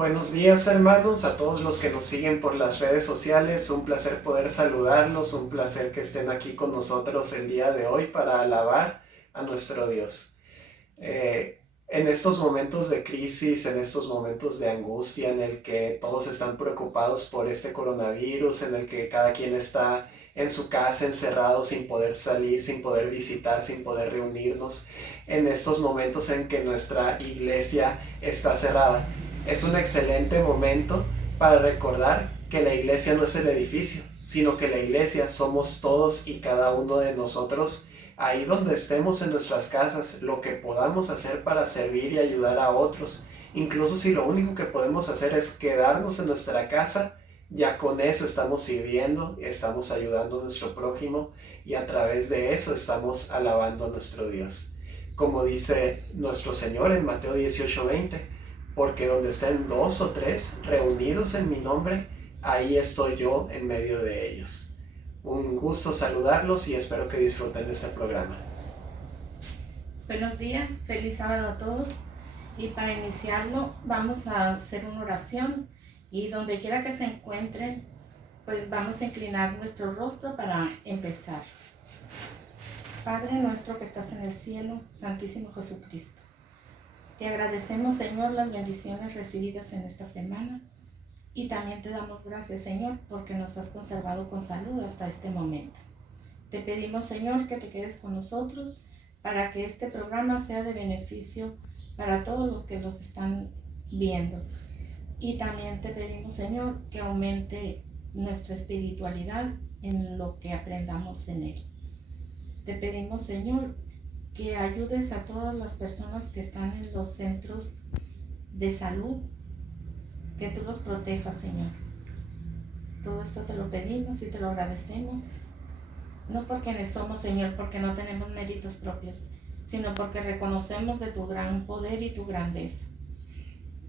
Buenos días, hermanos, a todos los que nos siguen por las redes sociales. Un placer poder saludarlos, un placer que estén aquí con nosotros el día de hoy para alabar a nuestro Dios. En estos momentos de crisis, en estos momentos de angustia, en el que todos están preocupados por este coronavirus, en el que cada quien está en su casa encerrado sin poder salir, sin poder visitar, sin poder reunirnos, en estos momentos en que nuestra iglesia está cerrada, es un excelente momento para recordar que la iglesia no es el edificio, sino que la iglesia somos todos y cada uno de nosotros. Ahí donde estemos en nuestras casas, lo que podamos hacer para servir y ayudar a otros, incluso si lo único que podemos hacer es quedarnos en nuestra casa, ya con eso estamos sirviendo, estamos ayudando a nuestro prójimo y a través de eso estamos alabando a nuestro Dios. Como dice nuestro Señor en Mateo 18:20, porque donde estén 2 o 3 reunidos en mi nombre, ahí estoy yo en medio de ellos. Un gusto saludarlos y espero que disfruten de este programa. Buenos días, feliz sábado a todos. Y para iniciarlo vamos a hacer una oración y donde quiera que se encuentren, pues vamos a inclinar nuestro rostro para empezar. Padre nuestro que estás en el cielo, Santísimo Jesucristo, te agradecemos, Señor, las bendiciones recibidas en esta semana y también te damos gracias, Señor, porque nos has conservado con salud hasta este momento. Te pedimos, Señor, que te quedes con nosotros para que este programa sea de beneficio para todos los que los están viendo. Y también te pedimos, Señor, que aumente nuestra espiritualidad en lo que aprendamos en él. Te pedimos, Señor, que ayudes a todas las personas que están en los centros de salud, que tú los protejas, Señor. Todo esto te lo pedimos y te lo agradecemos, no porque somos, Señor, porque no tenemos méritos propios, sino porque reconocemos de tu gran poder y tu grandeza.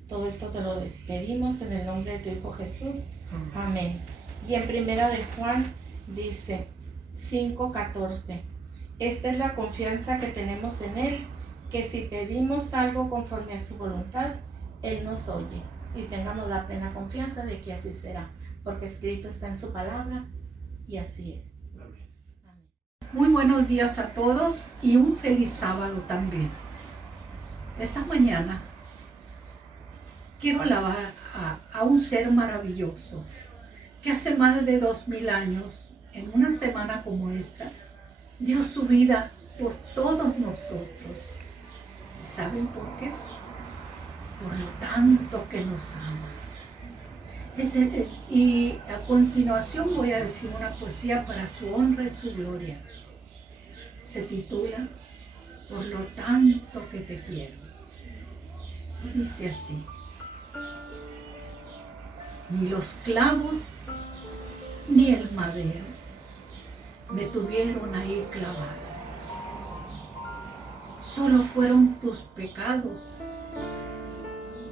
Todo esto te lo pedimos en el nombre de tu Hijo Jesús. Amén. Y en Primera de Juan dice 5:14, esta es la confianza que tenemos en Él, que si pedimos algo conforme a su voluntad, Él nos oye. Y tengamos la plena confianza de que así será, porque escrito está en su palabra y así es. Muy buenos días a todos y un feliz sábado también. Esta mañana quiero alabar a un ser maravilloso que hace más de 2000 años, en una semana como esta, dio su vida por todos nosotros. ¿Saben por qué? Por lo tanto que nos ama. Y a continuación voy a decir una poesía para su honra y su gloria. Se titula Por lo tanto que te quiero. Y dice así: ni los clavos ni el madero me tuvieron ahí clavado. Solo fueron tus pecados,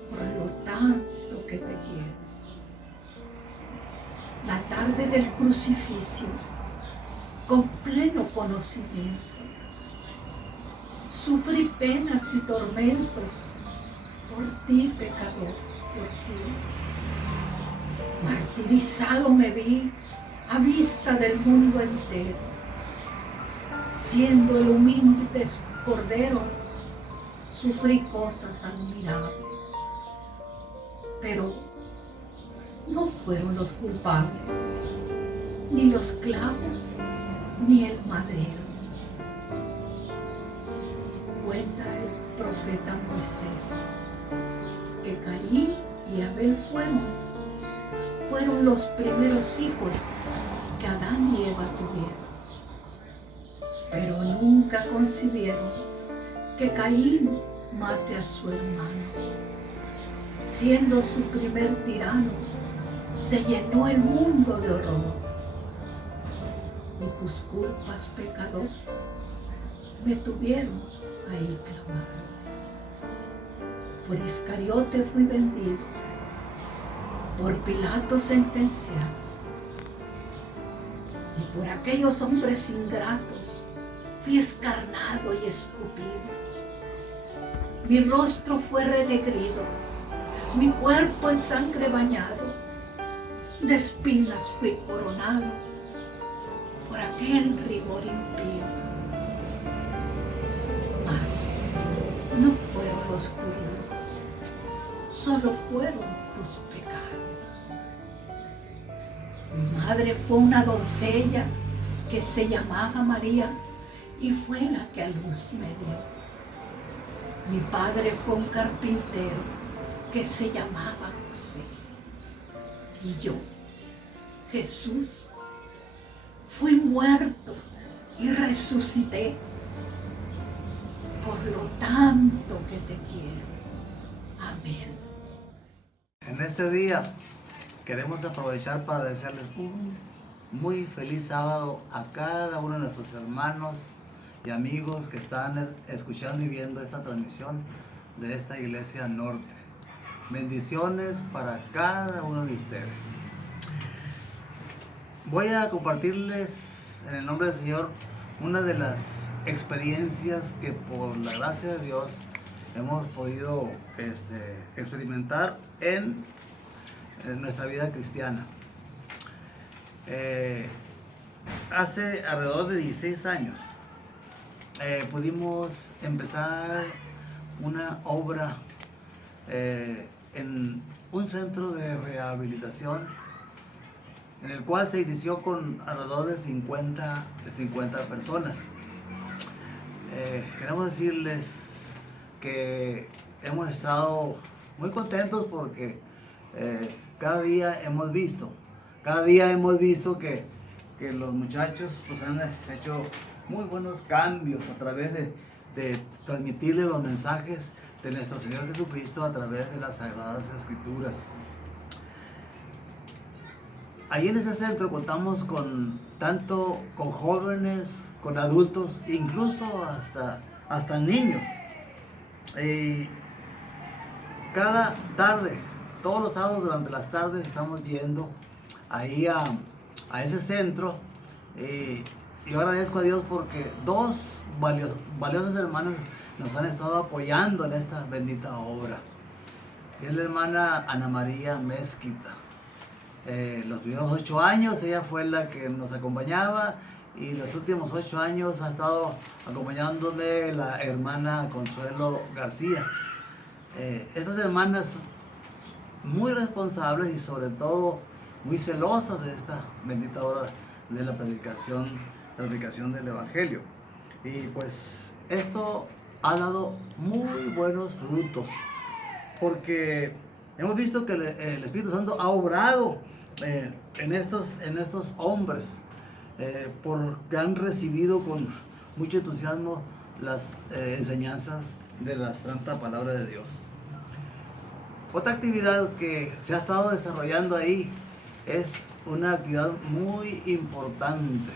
por lo tanto que te quiero. La tarde del crucifijo, con pleno conocimiento, sufrí penas y tormentos por ti, pecador, por ti. Martirizado me vi a vista del mundo entero, siendo el humilde cordero, sufrí cosas admirables. Pero no fueron los culpables, ni los clavos, ni el madero. Cuenta el profeta Moisés que Caín y Abel fueron los primeros hijos que Adán y Eva tuvieron. Pero nunca concibieron que Caín mate a su hermano. Siendo su primer tirano, se llenó el mundo de horror. Y tus culpas, pecador, me tuvieron ahí clavado. Por Iscariote fui vendido, por Pilato sentenciado, y por aquellos hombres ingratos fui escarnado y escupido. Mi rostro fue renegrido, mi cuerpo en sangre bañado, de espinas fui coronado por aquel rigor impío. Mas no fueron los judíos, solo fueron tus pecados. Mi madre fue una doncella que se llamaba María y fue la que a luz me dio. Mi padre fue un carpintero que se llamaba José. Y yo, Jesús, fui muerto y resucité por lo tanto que te quiero. Amén. En este día queremos aprovechar para desearles un muy feliz sábado a cada uno de nuestros hermanos y amigos que están escuchando y viendo esta transmisión de esta Iglesia Norte. Bendiciones para cada uno de ustedes. Voy a compartirles en el nombre del Señor una de las experiencias que por la gracia de Dios hemos podido experimentar en nuestra vida cristiana. Hace alrededor de 16 años pudimos empezar una obra en un centro de rehabilitación en el cual se inició con alrededor de 50 personas. Queremos decirles que hemos estado muy contentos porque cada día hemos visto que los muchachos pues, han hecho muy buenos cambios a través de transmitirle los mensajes de nuestro Señor Jesucristo a través de las Sagradas Escrituras. Ahí en ese centro contamos tanto con jóvenes, con adultos, incluso hasta niños. Y cada tarde, todos los sábados durante las tardes estamos yendo ahí a ese centro. Yo agradezco a Dios porque dos valiosas hermanas nos han estado apoyando en esta bendita obra. Es la hermana Ana María Mezquita. Los primeros 8 años ella fue la que nos acompañaba y los últimos 8 años ha estado acompañándome la hermana Consuelo García. Estas hermanas muy responsables y sobre todo muy celosas de esta bendita obra de la predicación del Evangelio. Y pues esto ha dado muy buenos frutos porque hemos visto que el Espíritu Santo ha obrado en estos hombres porque han recibido con mucho entusiasmo las enseñanzas de la Santa Palabra de Dios. Otra actividad que se ha estado desarrollando ahí es una actividad muy importante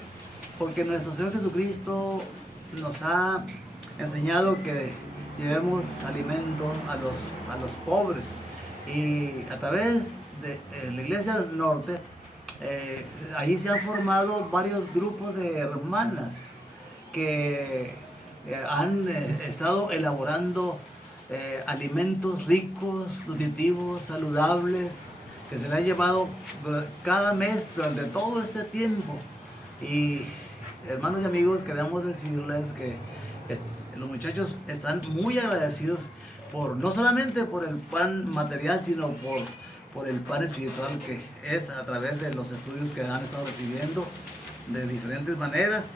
porque nuestro Señor Jesucristo nos ha enseñado que llevemos alimento a los pobres y a través de la Iglesia del Norte allí se han formado varios grupos de hermanas que han estado elaborando alimentos ricos, nutritivos, saludables que se le han llevado cada mes durante todo este tiempo. Y hermanos y amigos, queremos decirles que los muchachos están muy agradecidos no solamente por el pan material, sino por el pan espiritual que es a través de los estudios que han estado recibiendo de diferentes maneras,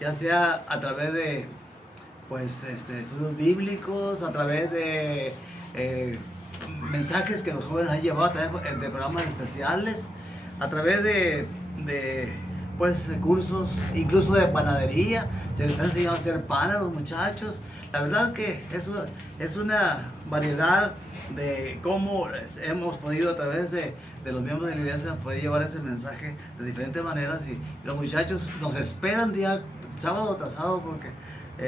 ya sea a través de estudios bíblicos, a través de mensajes que los jóvenes han llevado a través de programas especiales, a través de cursos incluso de panadería. Se les ha enseñado a hacer pan a los muchachos. La verdad que es una variedad de cómo hemos podido a través de los miembros de la iglesia poder llevar ese mensaje de diferentes maneras, y los muchachos nos esperan día sábado tras sábado porque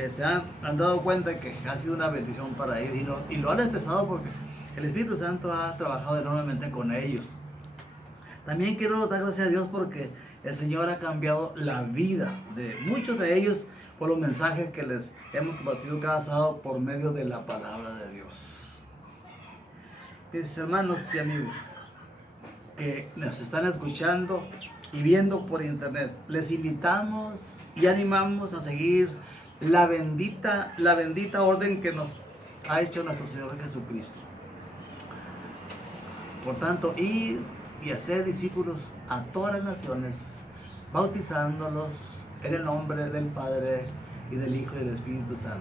se han dado cuenta que ha sido una bendición para ellos y lo han empezado porque el Espíritu Santo ha trabajado enormemente con ellos. También quiero dar gracias a Dios porque el Señor ha cambiado la vida de muchos de ellos por los mensajes que les hemos compartido cada sábado por medio de la palabra de Dios. Mis hermanos y amigos que nos están escuchando y viendo por internet, les invitamos y animamos a seguir la bendita orden que nos ha hecho nuestro Señor Jesucristo. Por tanto, ir y hacer discípulos a todas las naciones, bautizándolos en el nombre del Padre y del Hijo y del Espíritu Santo.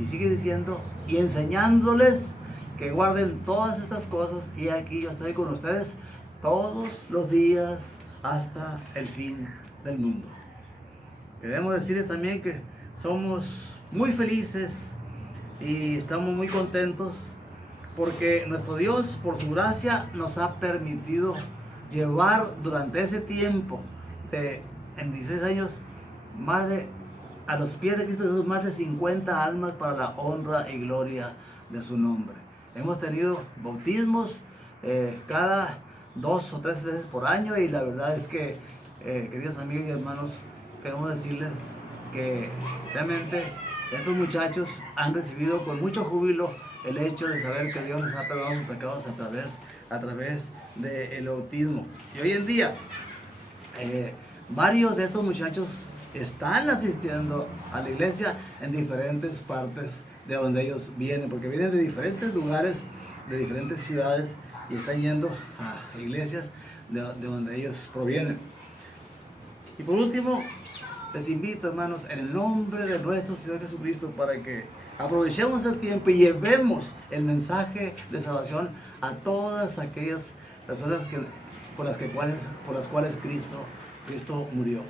Y sigue diciendo, y enseñándoles que guarden todas estas cosas, y aquí yo estoy con ustedes todos los días hasta el fin del mundo. Queremos decirles también que somos muy felices y estamos muy contentos porque nuestro Dios, por su gracia, nos ha permitido llevar durante ese tiempo en 16 años a los pies de Cristo Jesús más de 50 almas para la honra y gloria de su nombre. Hemos tenido bautismos cada 2 o 3 veces por año, y la verdad es que, queridos amigos y hermanos, queremos decirles que realmente estos muchachos han recibido con mucho júbilo el hecho de saber que Dios les ha perdonado sus pecados a través del bautismo. Y hoy en día, varios de estos muchachos están asistiendo a la iglesia en diferentes partes de donde ellos vienen, porque vienen de diferentes lugares, de diferentes ciudades, y están yendo a iglesias de donde ellos provienen. Y por último, les invito, hermanos, en el nombre de nuestro Señor Jesucristo, para que aprovechemos el tiempo y llevemos el mensaje de salvación a todas aquellas personas por las cuales Cristo murió.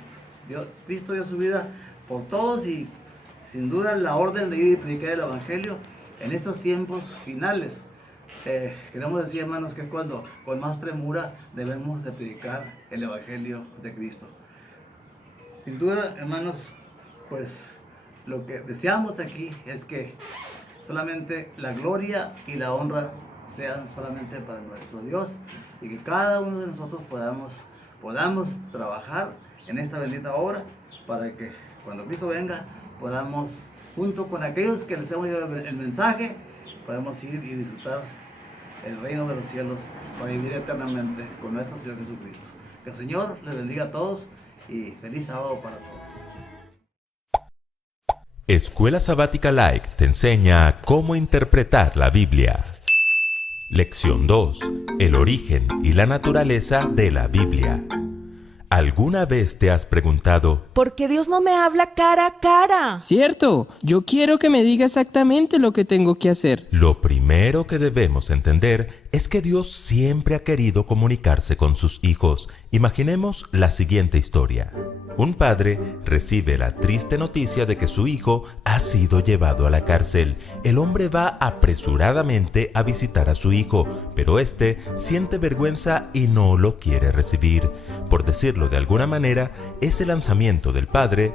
Cristo dio su vida por todos, y sin duda la orden de ir y predicar el Evangelio en estos tiempos finales. Queremos decir, hermanos, que es cuando con más premura debemos de predicar el Evangelio de Cristo. Sin duda, hermanos, pues lo que deseamos aquí es que solamente la gloria y la honra sean solamente para nuestro Dios, y que cada uno de nosotros podamos trabajar en esta bendita obra, para que cuando Cristo venga podamos, junto con aquellos que les hemos llevado el mensaje, podamos ir y disfrutar el reino de los cielos para vivir eternamente con nuestro Señor Jesucristo. Que el Señor les bendiga a todos y feliz sábado para todos. Escuela Sabática Light te enseña cómo interpretar la Biblia. Lección 2. El origen y la naturaleza de la Biblia. ¿Alguna vez te has preguntado ¿por qué Dios no me habla cara a cara? Cierto, yo quiero que me diga exactamente lo que tengo que hacer. Lo primero que debemos entender es que Dios siempre ha querido comunicarse con sus hijos. Imaginemos la siguiente historia. Un padre recibe la triste noticia de que su hijo ha sido llevado a la cárcel. El hombre va apresuradamente a visitar a su hijo, pero este siente vergüenza y no lo quiere recibir. Por decirlo de alguna manera, ese lanzamiento del padre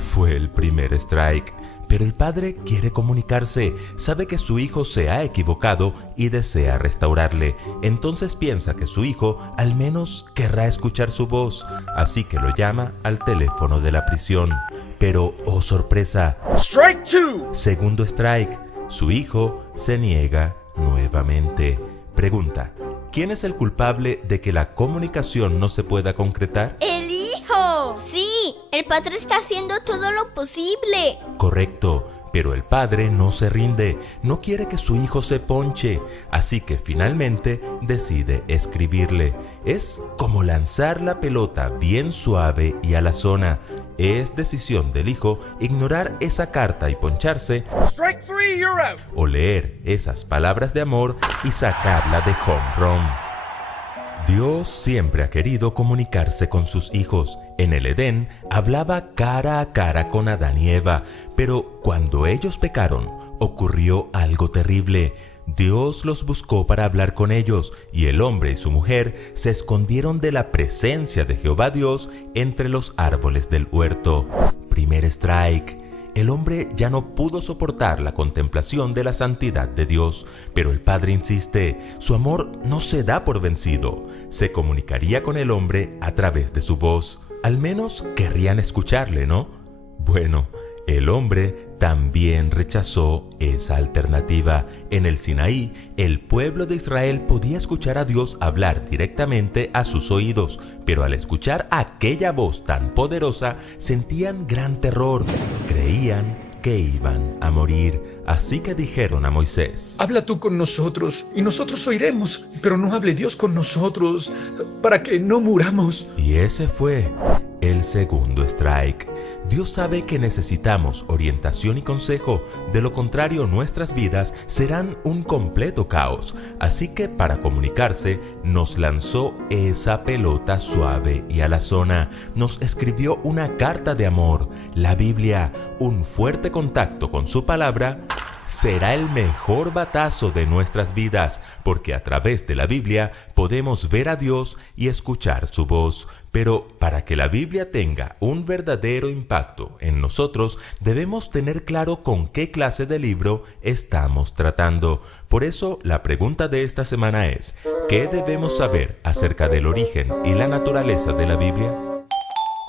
fue el primer strike. Pero el padre quiere comunicarse, sabe que su hijo se ha equivocado y desea restaurarle. Entonces piensa que su hijo al menos querrá escuchar su voz, así que lo llama al teléfono de la prisión. Pero, oh sorpresa, Strike 2. Segundo strike, su hijo se niega nuevamente. Pregunta, ¿quién es el culpable de que la comunicación no se pueda concretar? ¡El hijo! Sí, el padre está haciendo todo lo posible. Correcto, pero el padre no se rinde, no quiere que su hijo se ponche, así que finalmente decide escribirle. Es como lanzar la pelota bien suave y a la zona. Es decisión del hijo ignorar esa carta y poncharse, Strike 3, you're out. o leer esas palabras de amor y sacarla de home run. Dios siempre ha querido comunicarse con sus hijos. En el Edén hablaba cara a cara con Adán y Eva, pero cuando ellos pecaron, ocurrió algo terrible. Dios los buscó para hablar con ellos, y el hombre y su mujer se escondieron de la presencia de Jehová Dios entre los árboles del huerto. Primer strike. El hombre ya no pudo soportar la contemplación de la santidad de Dios, pero el Padre insiste, su amor no se da por vencido. Se comunicaría con el hombre a través de su voz. Al menos querrían escucharle, ¿no? Bueno, El hombre también rechazó esa alternativa. En el Sinaí, el pueblo de Israel podía escuchar a Dios hablar directamente a sus oídos, pero al escuchar aquella voz tan poderosa, sentían gran terror. Creían que iban a morir. Así que dijeron a Moisés: Habla tú con nosotros y nosotros oiremos, pero no hable Dios con nosotros para que no muramos. Y ese fue el segundo strike. Dios sabe que necesitamos orientación y consejo, de lo contrario nuestras vidas serán un completo caos. Así que para comunicarse nos lanzó esa pelota suave y alazona, nos escribió una carta de amor, la Biblia. Un fuerte contacto con su palabra será el mejor batazo de nuestras vidas, porque a través de la Biblia podemos ver a Dios y escuchar su voz. Pero para que la Biblia tenga un verdadero impacto en nosotros, debemos tener claro con qué clase de libro estamos tratando. Por eso, la pregunta de esta semana es: ¿qué debemos saber acerca del origen y la naturaleza de la Biblia?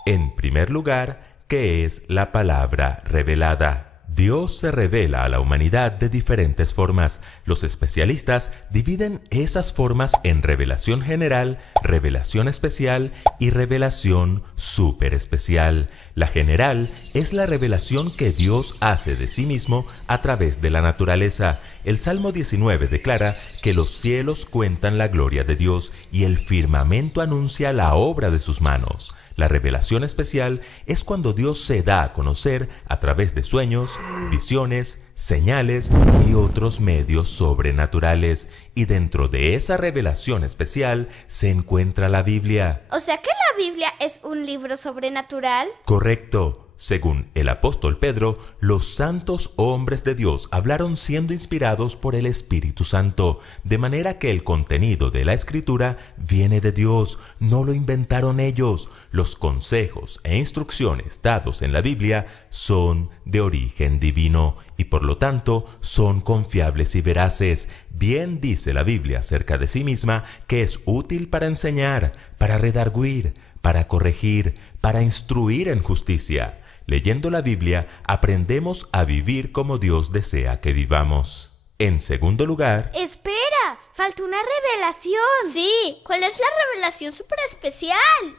En primer lugar, ¿qué es la palabra revelada? Dios se revela a la humanidad de diferentes formas. Los especialistas dividen esas formas en revelación general, revelación especial y revelación súper especial. La general es la revelación que Dios hace de sí mismo a través de la naturaleza. El Salmo 19 declara que los cielos cuentan la gloria de Dios y el firmamento anuncia la obra de sus manos. La revelación especial es cuando Dios se da a conocer a través de sueños, visiones, señales y otros medios sobrenaturales. Y dentro de esa revelación especial se encuentra la Biblia. ¿O sea que la Biblia es un libro sobrenatural? Correcto. Según el apóstol Pedro, los santos hombres de Dios hablaron siendo inspirados por el Espíritu Santo, de manera que el contenido de la Escritura viene de Dios, no lo inventaron ellos. Los consejos e instrucciones dados en la Biblia son de origen divino y por lo tanto son confiables y veraces. Bien dice la Biblia acerca de sí misma que es útil para enseñar, para redarguir, para corregir, para instruir en justicia. Leyendo la Biblia, aprendemos a vivir como Dios desea que vivamos. En segundo lugar... ¡Espera! ¡Falta una revelación! Sí, ¿cuál es la revelación súper especial?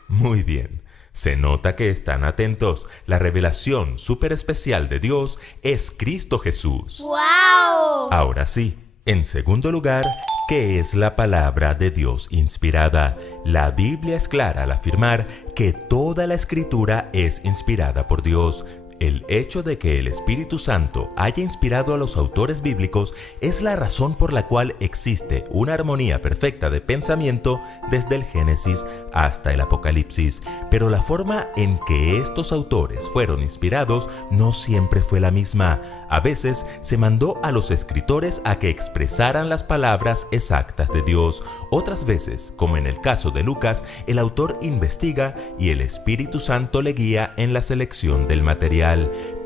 Muy bien. Se nota que están atentos. La revelación súper especial de Dios es Cristo Jesús. ¡Wow! Ahora sí, en segundo lugar, ¿qué es la palabra de Dios inspirada? La Biblia es clara al afirmar que toda la Escritura es inspirada por Dios. El hecho de que el Espíritu Santo haya inspirado a los autores bíblicos es la razón por la cual existe una armonía perfecta de pensamiento desde el Génesis hasta el Apocalipsis. Pero la forma en que estos autores fueron inspirados no siempre fue la misma. A veces se mandó a los escritores a que expresaran las palabras exactas de Dios. Otras veces, como en el caso de Lucas, el autor investiga y el Espíritu Santo le guía en la selección del material.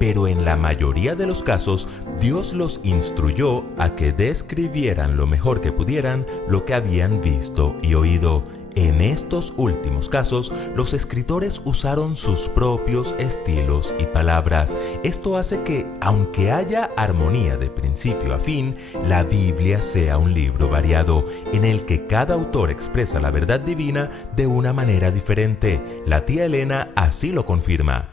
Pero en la mayoría de los casos, Dios los instruyó a que describieran lo mejor que pudieran lo que habían visto y oído. En estos últimos casos, los escritores usaron sus propios estilos y palabras. Esto hace que, aunque haya armonía de principio a fin, la Biblia sea un libro variado, en el que cada autor expresa la verdad divina de una manera diferente. La tía Elena así lo confirma.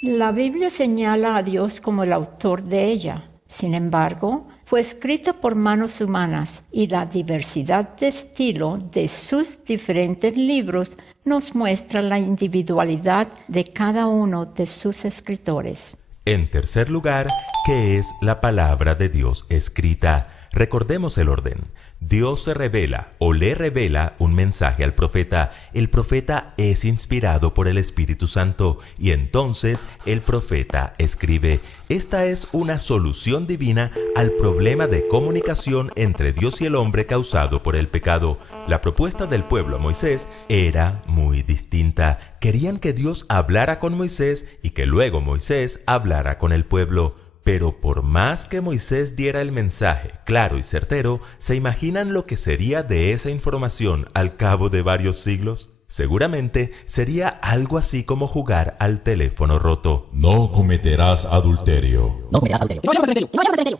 La Biblia señala a Dios como el autor de ella. Sin embargo, fue escrita por manos humanas y la diversidad de estilo de sus diferentes libros nos muestra la individualidad de cada uno de sus escritores. En tercer lugar, ¿qué es la palabra de Dios escrita? Recordemos el orden. Dios se revela o le revela un mensaje al profeta. El profeta es inspirado por el Espíritu Santo y entonces el profeta escribe. Esta es una solución divina al problema de comunicación entre Dios y el hombre causado por el pecado. La propuesta del pueblo a Moisés era muy distinta. Querían que Dios hablara con Moisés y que luego Moisés hablara con el pueblo. Pero por más que Moisés diera el mensaje claro y certero, ¿se imaginan lo que sería de esa información al cabo de varios siglos? Seguramente sería algo así como jugar al teléfono roto. No cometerás adulterio.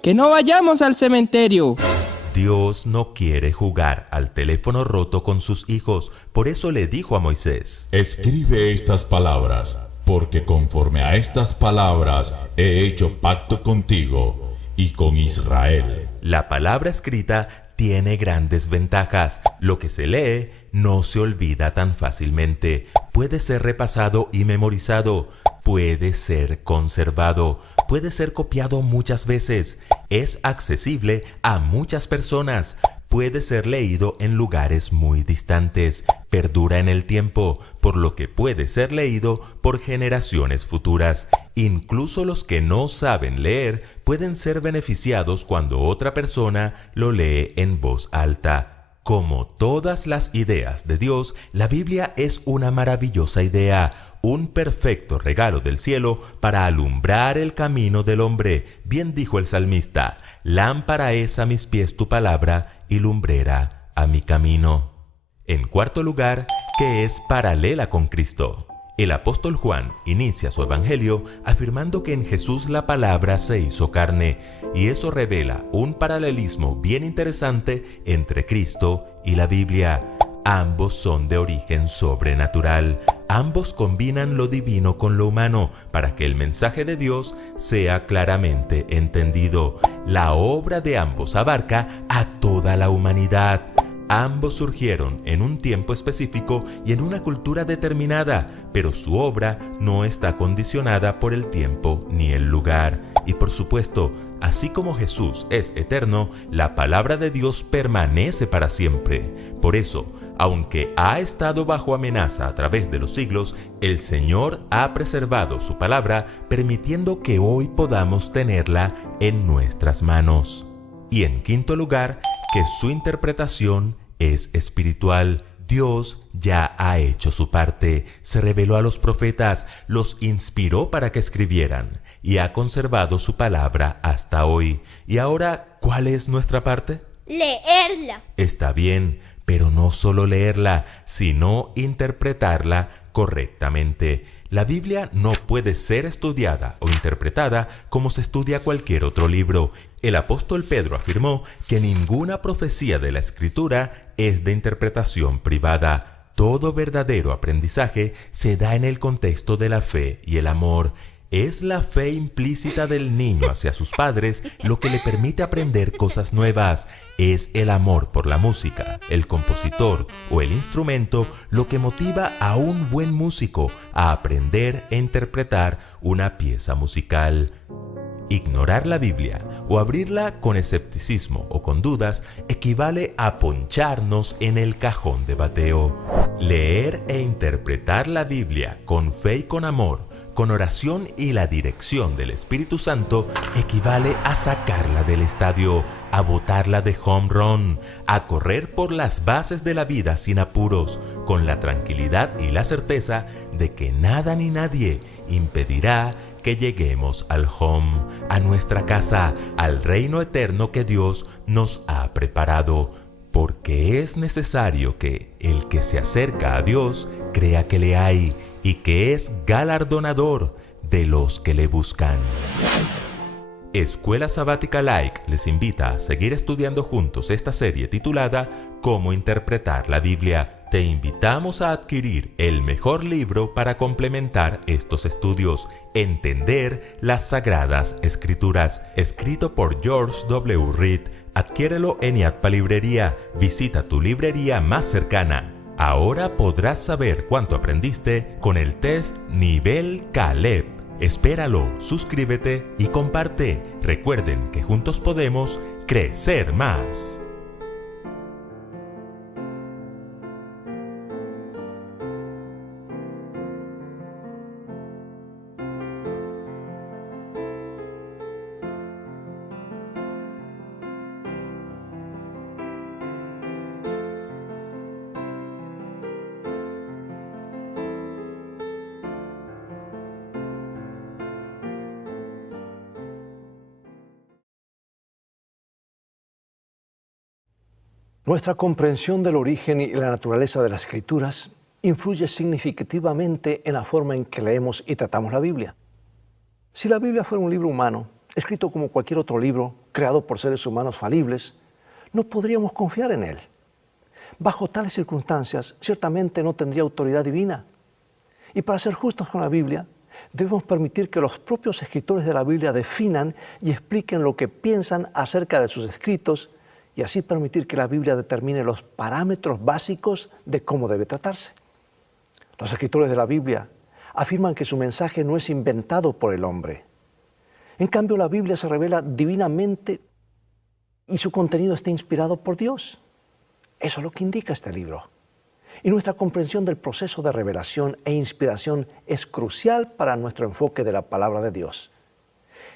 Que no vayamos al cementerio. Dios no quiere jugar al teléfono roto con sus hijos. Por eso le dijo a Moisés: Escribe estas palabras, porque conforme a estas palabras he hecho pacto contigo y con Israel. La palabra escrita tiene grandes ventajas. Lo que se lee no se olvida tan fácilmente. Puede ser repasado y memorizado. Puede ser conservado. Puede ser copiado muchas veces. Es accesible a muchas personas. Puede ser leído en lugares muy distantes. Perdura en el tiempo, por lo que puede ser leído por generaciones futuras. Incluso los que no saben leer pueden ser beneficiados cuando otra persona lo lee en voz alta. Como todas las ideas de Dios, la Biblia es una maravillosa idea, un perfecto regalo del cielo para alumbrar el camino del hombre. Bien dijo el salmista: lámpara es a mis pies tu palabra y lumbrera a mi camino. En cuarto lugar, que es paralela con Cristo. El apóstol Juan inicia su evangelio afirmando que en Jesús la palabra se hizo carne, y eso revela un paralelismo bien interesante entre Cristo y la Biblia. Ambos son de origen sobrenatural. Ambos combinan lo divino con lo humano para que el mensaje de Dios sea claramente entendido. La obra de ambos abarca a toda la humanidad. Ambos surgieron en un tiempo específico y en una cultura determinada, pero su obra no está condicionada por el tiempo ni el lugar. Y por supuesto, así como Jesús es eterno, la palabra de Dios permanece para siempre. Por eso, aunque ha estado bajo amenaza a través de los siglos, el Señor ha preservado su palabra, permitiendo que hoy podamos tenerla en nuestras manos. Y en quinto lugar, que su interpretación es espiritual. Dios ya ha hecho su parte, se reveló a los profetas, los inspiró para que escribieran y ha conservado su palabra hasta hoy. ¿Y ahora cuál es nuestra parte? Leerla. Está bien, pero no solo leerla, sino interpretarla correctamente. La Biblia no puede ser estudiada o interpretada como se estudia cualquier otro libro. El apóstol Pedro afirmó que ninguna profecía de la Escritura es de interpretación privada. Todo verdadero aprendizaje se da en el contexto de la fe y el amor. Es la fe implícita del niño hacia sus padres lo que le permite aprender cosas nuevas. Es el amor por la música, el compositor o el instrumento lo que motiva a un buen músico a aprender e interpretar una pieza musical. Ignorar la Biblia o abrirla con escepticismo o con dudas equivale a poncharnos en el cajón de bateo. Leer e interpretar la Biblia con fe y con amor, con oración y la dirección del Espíritu Santo equivale a sacarla del estadio, a botarla de home run, a correr por las bases de la vida sin apuros, con la tranquilidad y la certeza de que nada ni nadie impedirá que lleguemos al home, a nuestra casa, al reino eterno que Dios nos ha preparado. Porque es necesario que el que se acerca a Dios crea que le hay y que es galardonador de los que le buscan. Escuela Sabática Like les invita a seguir estudiando juntos esta serie titulada Cómo interpretar la Biblia. Te invitamos a adquirir el mejor libro para complementar estos estudios, Entender las Sagradas Escrituras, escrito por George W. Reed. Adquiérelo en IATPA Librería. Visita tu librería más cercana. Ahora podrás saber cuánto aprendiste con el test Nivel Caleb. Espéralo, suscríbete y comparte. Recuerden que juntos podemos crecer más. Nuestra comprensión del origen y la naturaleza de las Escrituras influye significativamente en la forma en que leemos y tratamos la Biblia. Si la Biblia fuera un libro humano, escrito como cualquier otro libro, creado por seres humanos falibles, no podríamos confiar en él. Bajo tales circunstancias, ciertamente no tendría autoridad divina. Y para ser justos con la Biblia, debemos permitir que los propios escritores de la Biblia definan y expliquen lo que piensan acerca de sus escritos y así permitir que la Biblia determine los parámetros básicos de cómo debe tratarse. Los escritores de la Biblia afirman que su mensaje no es inventado por el hombre. En cambio, la Biblia se revela divinamente y su contenido está inspirado por Dios. Eso es lo que indica este libro. Y nuestra comprensión del proceso de revelación e inspiración es crucial para nuestro enfoque de la palabra de Dios.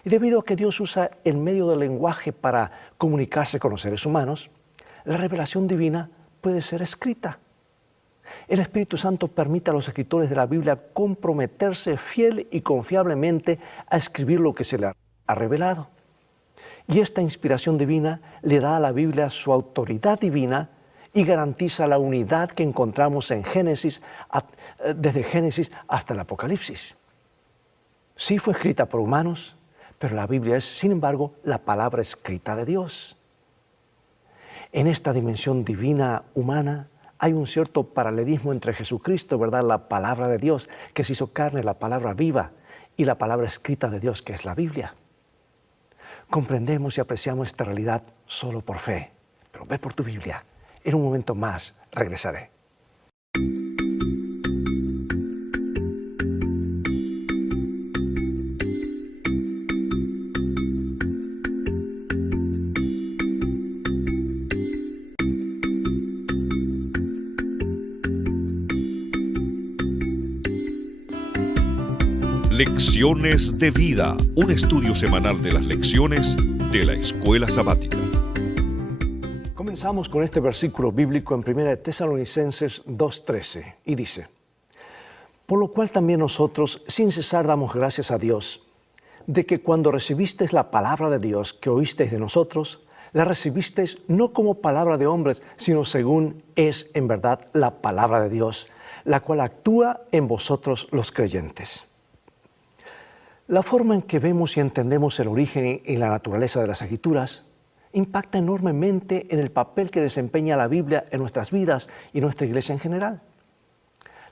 Y debido a que Dios usa el medio del lenguaje para comunicarse con los seres humanos, la revelación divina puede ser escrita. El Espíritu Santo permite a los escritores de la Biblia comprometerse fiel y confiablemente a escribir lo que se le ha revelado. Y esta inspiración divina le da a la Biblia su autoridad divina y garantiza la unidad que encontramos en Génesis, desde Génesis hasta el Apocalipsis. Sí fue escrita por humanos, pero la Biblia es, sin embargo, la palabra escrita de Dios. En esta dimensión divina humana hay un cierto paralelismo entre Jesucristo, ¿verdad?, la palabra de Dios, que se hizo carne, la palabra viva, y la palabra escrita de Dios, que es la Biblia. Comprendemos y apreciamos esta realidad solo por fe, pero ve por tu Biblia. En un momento más regresaré. Lecciones de Vida, un estudio semanal de las lecciones de la Escuela Sabática. Comenzamos con este versículo bíblico en 1 Tesalonicenses 2:13 y dice: por lo cual también nosotros sin cesar damos gracias a Dios, de que cuando recibisteis la palabra de Dios que oísteis de nosotros, la recibisteis no como palabra de hombres, sino según es en verdad la palabra de Dios, la cual actúa en vosotros los creyentes. La forma en que vemos y entendemos el origen y la naturaleza de las Escrituras impacta enormemente en el papel que desempeña la Biblia en nuestras vidas y en nuestra iglesia en general.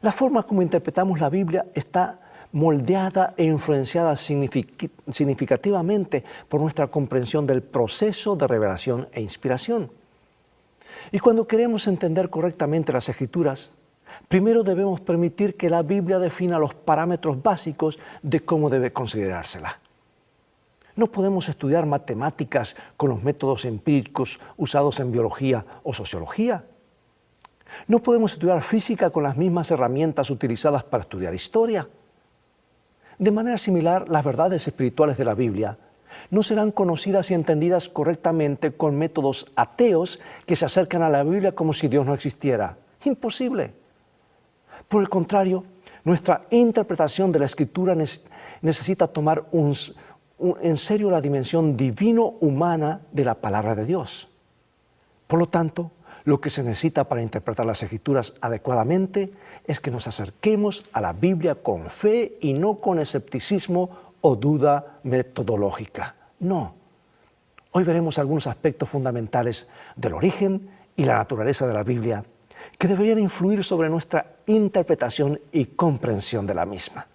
La forma como interpretamos la Biblia está moldeada e influenciada significativamente por nuestra comprensión del proceso de revelación e inspiración. Y cuando queremos entender correctamente las Escrituras, primero debemos permitir que la Biblia defina los parámetros básicos de cómo debe considerársela. No podemos estudiar matemáticas con los métodos empíricos usados en biología o sociología. No podemos estudiar física con las mismas herramientas utilizadas para estudiar historia. De manera similar, las verdades espirituales de la Biblia no serán conocidas y entendidas correctamente con métodos ateos que se acercan a la Biblia como si Dios no existiera. Imposible. Por el contrario, nuestra interpretación de la Escritura necesita tomar en serio la dimensión divino-humana de la palabra de Dios. Por lo tanto, lo que se necesita para interpretar las Escrituras adecuadamente es que nos acerquemos a la Biblia con fe y no con escepticismo o duda metodológica. No. Hoy veremos algunos aspectos fundamentales del origen y la naturaleza de la Biblia que deberían influir sobre nuestra interpretación y comprensión de la misma.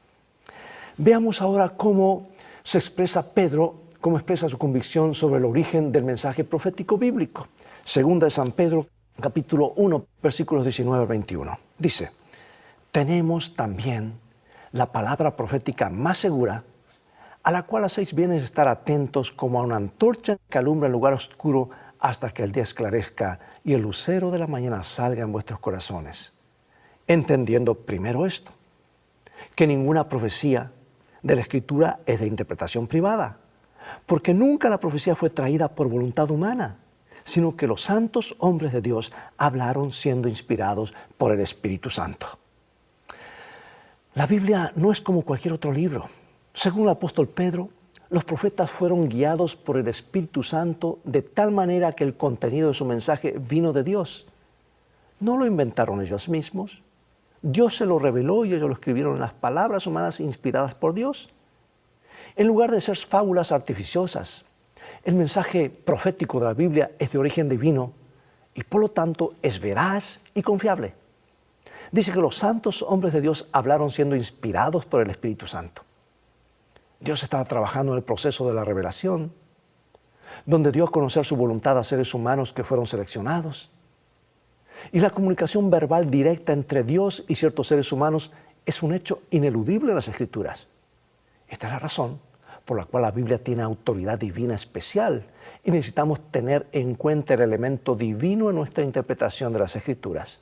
Veamos ahora cómo se expresa Pedro, cómo expresa su convicción sobre el origen del mensaje profético bíblico. Segunda de San Pedro, capítulo 1, versículos 19 al 21. Dice: tenemos también la palabra profética más segura, a la cual hacéis bien estar atentos como a una antorcha que alumbra en lugar oscuro hasta que el día esclarezca y el lucero de la mañana salga en vuestros corazones. Entendiendo primero esto, que ninguna profecía de la Escritura es de interpretación privada, porque nunca la profecía fue traída por voluntad humana, sino que los santos hombres de Dios hablaron siendo inspirados por el Espíritu Santo. La Biblia no es como cualquier otro libro. Según el apóstol Pedro, los profetas fueron guiados por el Espíritu Santo de tal manera que el contenido de su mensaje vino de Dios. No lo inventaron ellos mismos, Dios se lo reveló y ellos lo escribieron en las palabras humanas inspiradas por Dios. En lugar de ser fábulas artificiosas, el mensaje profético de la Biblia es de origen divino y por lo tanto es veraz y confiable. Dice que los santos hombres de Dios hablaron siendo inspirados por el Espíritu Santo. Dios estaba trabajando en el proceso de la revelación, donde dio a conocer su voluntad a seres humanos que fueron seleccionados. Y la comunicación verbal directa entre Dios y ciertos seres humanos es un hecho ineludible en las Escrituras. Esta es la razón por la cual la Biblia tiene autoridad divina especial y necesitamos tener en cuenta el elemento divino en nuestra interpretación de las Escrituras.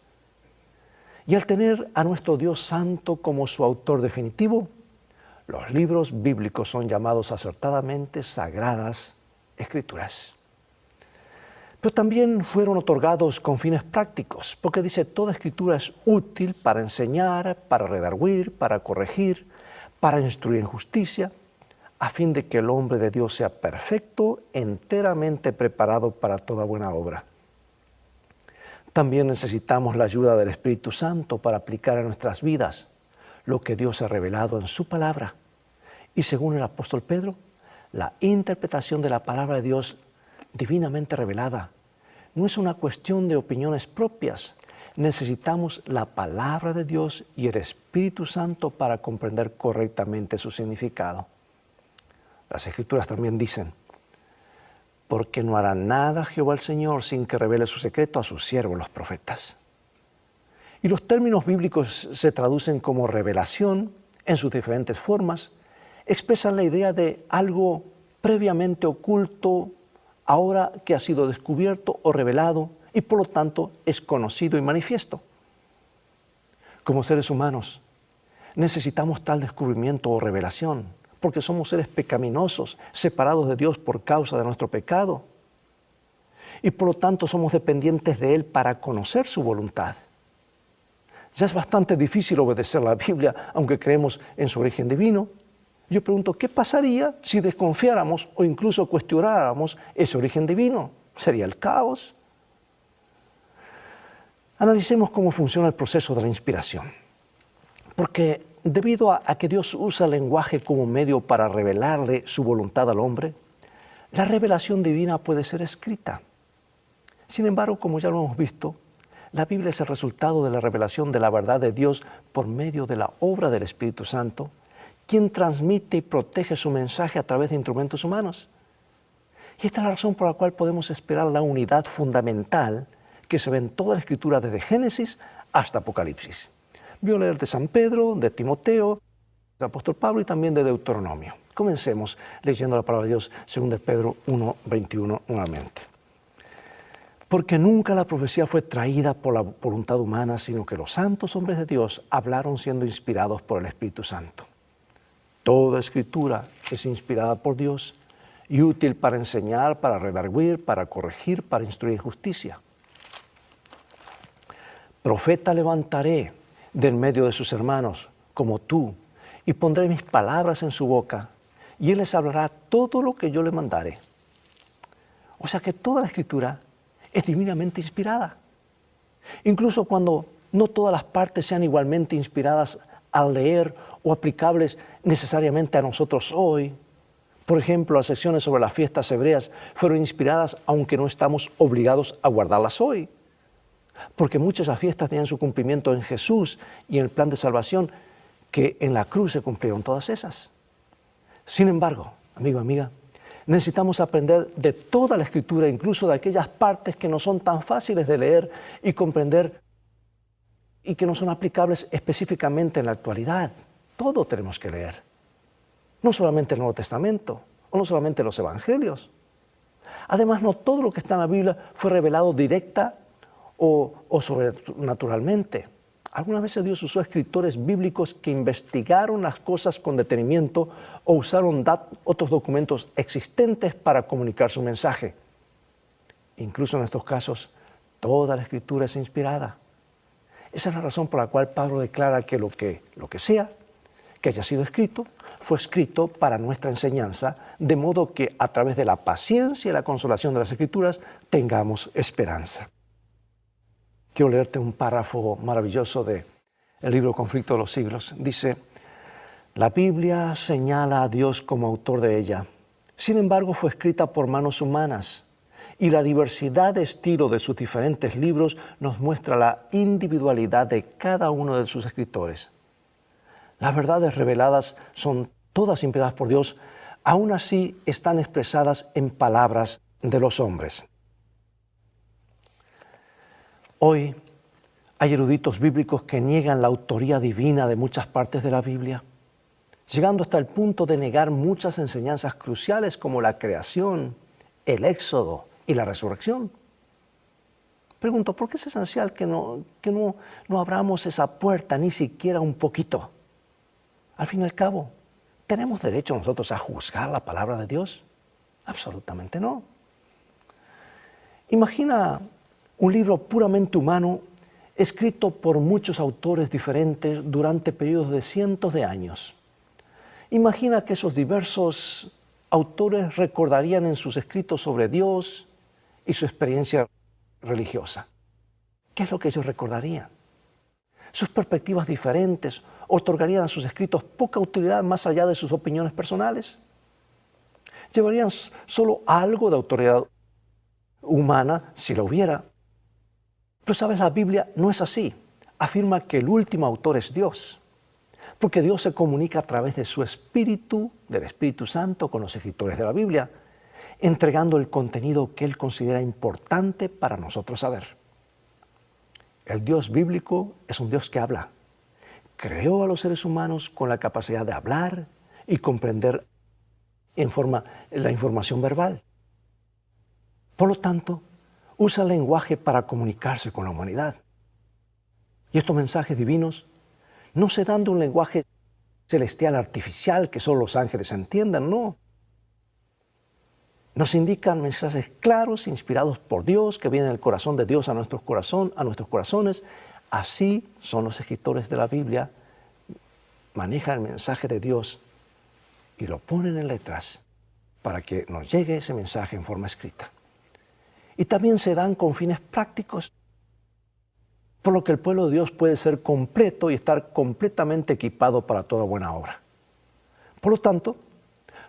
Y al tener a nuestro Dios santo como su autor definitivo, los libros bíblicos son llamados acertadamente sagradas Escrituras. Pero también fueron otorgados con fines prácticos, porque dice, toda Escritura es útil para enseñar, para redarguir, para corregir, para instruir en justicia, a fin de que el hombre de Dios sea perfecto, enteramente preparado para toda buena obra. También necesitamos la ayuda del Espíritu Santo para aplicar a nuestras vidas lo que Dios ha revelado en su palabra. Y según el apóstol Pedro, la interpretación de la palabra de Dios divinamente revelada no es una cuestión de opiniones propias. Necesitamos la palabra de Dios y el Espíritu Santo para comprender correctamente su significado. Las Escrituras también dicen, porque no hará nada Jehová el Señor sin que revele su secreto a sus siervos los profetas. Y los términos bíblicos se traducen como revelación en sus diferentes formas, expresan la idea de algo previamente oculto, ahora que ha sido descubierto o revelado y por lo tanto es conocido y manifiesto. Como seres humanos, necesitamos tal descubrimiento o revelación, porque somos seres pecaminosos, separados de Dios por causa de nuestro pecado. Y por lo tanto somos dependientes de Él para conocer su voluntad. Ya es bastante difícil obedecer la Biblia, aunque creemos en su origen divino. Yo pregunto, ¿qué pasaría si desconfiáramos o incluso cuestionáramos ese origen divino? ¿Sería el caos? Analicemos cómo funciona el proceso de la inspiración. Porque debido a que Dios usa el lenguaje como medio para revelarle su voluntad al hombre, la revelación divina puede ser escrita. Sin embargo, como ya lo hemos visto, la Biblia es el resultado de la revelación de la verdad de Dios por medio de la obra del Espíritu Santo, quien transmite y protege su mensaje a través de instrumentos humanos. Y esta es la razón por la cual podemos esperar la unidad fundamental que se ve en toda la Escritura desde Génesis hasta Apocalipsis. Voy a leer de San Pedro, de Timoteo, del apóstol Pablo y también de Deuteronomio. Comencemos leyendo la palabra de Dios según de Pedro 1:21 nuevamente. Porque nunca la profecía fue traída por la voluntad humana, sino que los santos hombres de Dios hablaron siendo inspirados por el Espíritu Santo. Toda Escritura es inspirada por Dios y útil para enseñar, para redarguir, para corregir, para instruir en justicia. Profeta levantaré del medio de sus hermanos, como tú, y pondré mis palabras en su boca, y él les hablará todo lo que yo le mandare. O sea que toda la Escritura es divinamente inspirada. Incluso cuando no todas las partes sean igualmente inspiradas al leer o aplicables necesariamente a nosotros hoy. Por ejemplo, las secciones sobre las fiestas hebreas fueron inspiradas aunque no estamos obligados a guardarlas hoy. Porque muchas de las fiestas tenían su cumplimiento en Jesús y en el plan de salvación, que en la cruz se cumplieron todas esas. Sin embargo, amigo, amiga, necesitamos aprender de toda la Escritura, incluso de aquellas partes que no son tan fáciles de leer y comprender y que no son aplicables específicamente en la actualidad. Todo tenemos que leer. No solamente el Nuevo Testamento, o no solamente los Evangelios. Además, no todo lo que está en la Biblia fue revelado directa o sobrenaturalmente. Algunas veces Dios usó escritores bíblicos que investigaron las cosas con detenimiento o usaron otros documentos existentes para comunicar su mensaje. Incluso en estos casos, toda la Escritura es inspirada. Esa es la razón por la cual Pablo declara que lo que sea que haya sido escrito, fue escrito para nuestra enseñanza, de modo que a través de la paciencia y la consolación de las Escrituras tengamos esperanza. Quiero leerte un párrafo maravilloso de el libro Conflicto de los Siglos. Dice, la Biblia señala a Dios como autor de ella. Sin embargo, fue escrita por manos humanas y la diversidad de estilo de sus diferentes libros nos muestra la individualidad de cada uno de sus escritores. Las verdades reveladas son todas inspiradas por Dios, aún así están expresadas en palabras de los hombres. Hoy hay eruditos bíblicos que niegan la autoría divina de muchas partes de la Biblia, llegando hasta el punto de negar muchas enseñanzas cruciales como la creación, el éxodo y la resurrección. Pregunto, ¿por qué es esencial que no abramos esa puerta ni siquiera un poquito? Al fin y al cabo, ¿tenemos derecho nosotros a juzgar la palabra de Dios? Absolutamente no. Imagina un libro puramente humano escrito por muchos autores diferentes durante periodos de cientos de años. Imagina que esos diversos autores recordarían en sus escritos sobre Dios y su experiencia religiosa. ¿Qué es lo que ellos recordarían? Sus perspectivas diferentes otorgarían a sus escritos poca autoridad más allá de sus opiniones personales. Llevarían solo algo de autoridad humana, si la hubiera. Pero sabes, la Biblia no es así. Afirma que el último autor es Dios, porque Dios se comunica a través de su Espíritu, del Espíritu Santo, con los escritores de la Biblia, entregando el contenido que Él considera importante para nosotros saber. El Dios bíblico es un Dios que habla. Creó a los seres humanos con la capacidad de hablar y comprender la información verbal. Por lo tanto, usa el lenguaje para comunicarse con la humanidad. Y estos mensajes divinos no se dan de un lenguaje celestial artificial que solo los ángeles entiendan, no. Nos indican mensajes claros, inspirados por Dios, que vienen del corazón de Dios a nuestros corazones. Así son los escritores de la Biblia. Manejan el mensaje de Dios y lo ponen en letras para que nos llegue ese mensaje en forma escrita. Y también se dan con fines prácticos, por lo que el pueblo de Dios puede ser completo y estar completamente equipado para toda buena obra. Por lo tanto,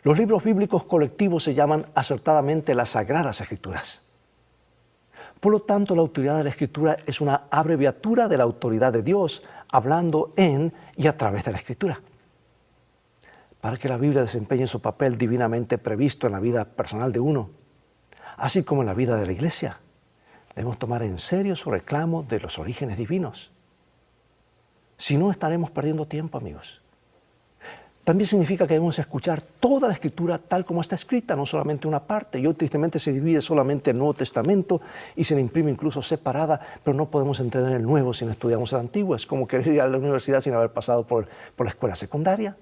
los libros bíblicos colectivos se llaman acertadamente las Sagradas Escrituras. Por lo tanto, la autoridad de la Escritura es una abreviatura de la autoridad de Dios, hablando en y a través de la Escritura. Para que la Biblia desempeñe su papel divinamente previsto en la vida personal de uno, así como en la vida de la Iglesia, debemos tomar en serio su reclamo de los orígenes divinos. Si no, estaremos perdiendo tiempo, amigos. También significa que debemos escuchar toda la Escritura tal como está escrita, no solamente una parte. Y hoy tristemente se divide solamente el Nuevo Testamento y se le imprime incluso separada, pero no podemos entender el Nuevo si no estudiamos el Antiguo. Es como querer ir a la universidad sin haber pasado por la escuela secundaria.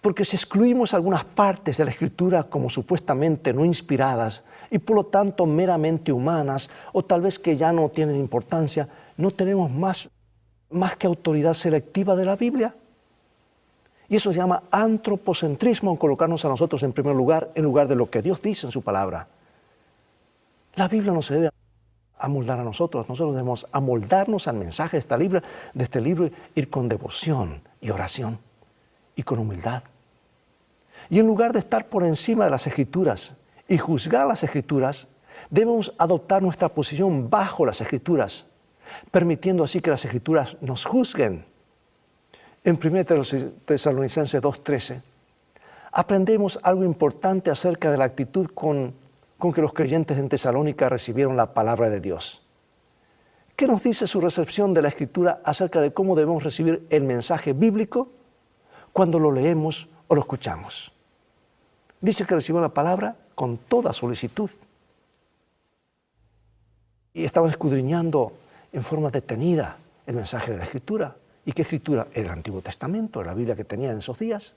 Porque si excluimos algunas partes de la Escritura como supuestamente no inspiradas y por lo tanto meramente humanas, o tal vez que ya no tienen importancia, no tenemos más que autoridad selectiva de la Biblia. Y eso se llama antropocentrismo, colocarnos a nosotros en primer lugar, en lugar de lo que Dios dice en su palabra. La Biblia no se debe amoldar a nosotros debemos amoldarnos al mensaje de este libro, ir con devoción y oración y con humildad. Y en lugar de estar por encima de las Escrituras y juzgar las Escrituras, debemos adoptar nuestra posición bajo las Escrituras, permitiendo así que las Escrituras nos juzguen. En 1 Tesalonicenses 2:13 aprendemos algo importante acerca de la actitud con que los creyentes en Tesalónica recibieron la palabra de Dios. ¿Qué nos dice su recepción de la Escritura acerca de cómo debemos recibir el mensaje bíblico cuando lo leemos o lo escuchamos? Dice que recibió la palabra con toda solicitud. Y estaban escudriñando en forma detenida el mensaje de la Escritura. ¿Y qué Escritura? El Antiguo Testamento, la Biblia que tenían en esos días.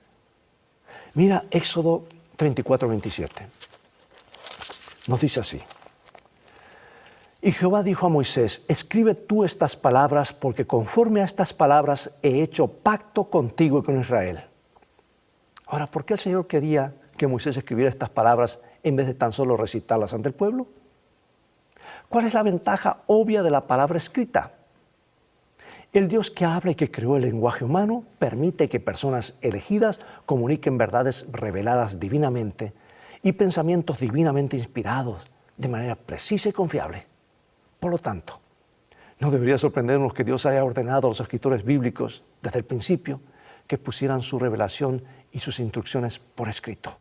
Mira Éxodo 34:27. Nos dice así. Y Jehová dijo a Moisés, escribe tú estas palabras, porque conforme a estas palabras he hecho pacto contigo y con Israel. Ahora, ¿por qué el Señor quería que Moisés escribiera estas palabras en vez de tan solo recitarlas ante el pueblo? ¿Cuál es la ventaja obvia de la palabra escrita? El Dios que habla y que creó el lenguaje humano permite que personas elegidas comuniquen verdades reveladas divinamente y pensamientos divinamente inspirados de manera precisa y confiable. Por lo tanto, no debería sorprendernos que Dios haya ordenado a los escritores bíblicos desde el principio que pusieran su revelación y sus instrucciones por escrito.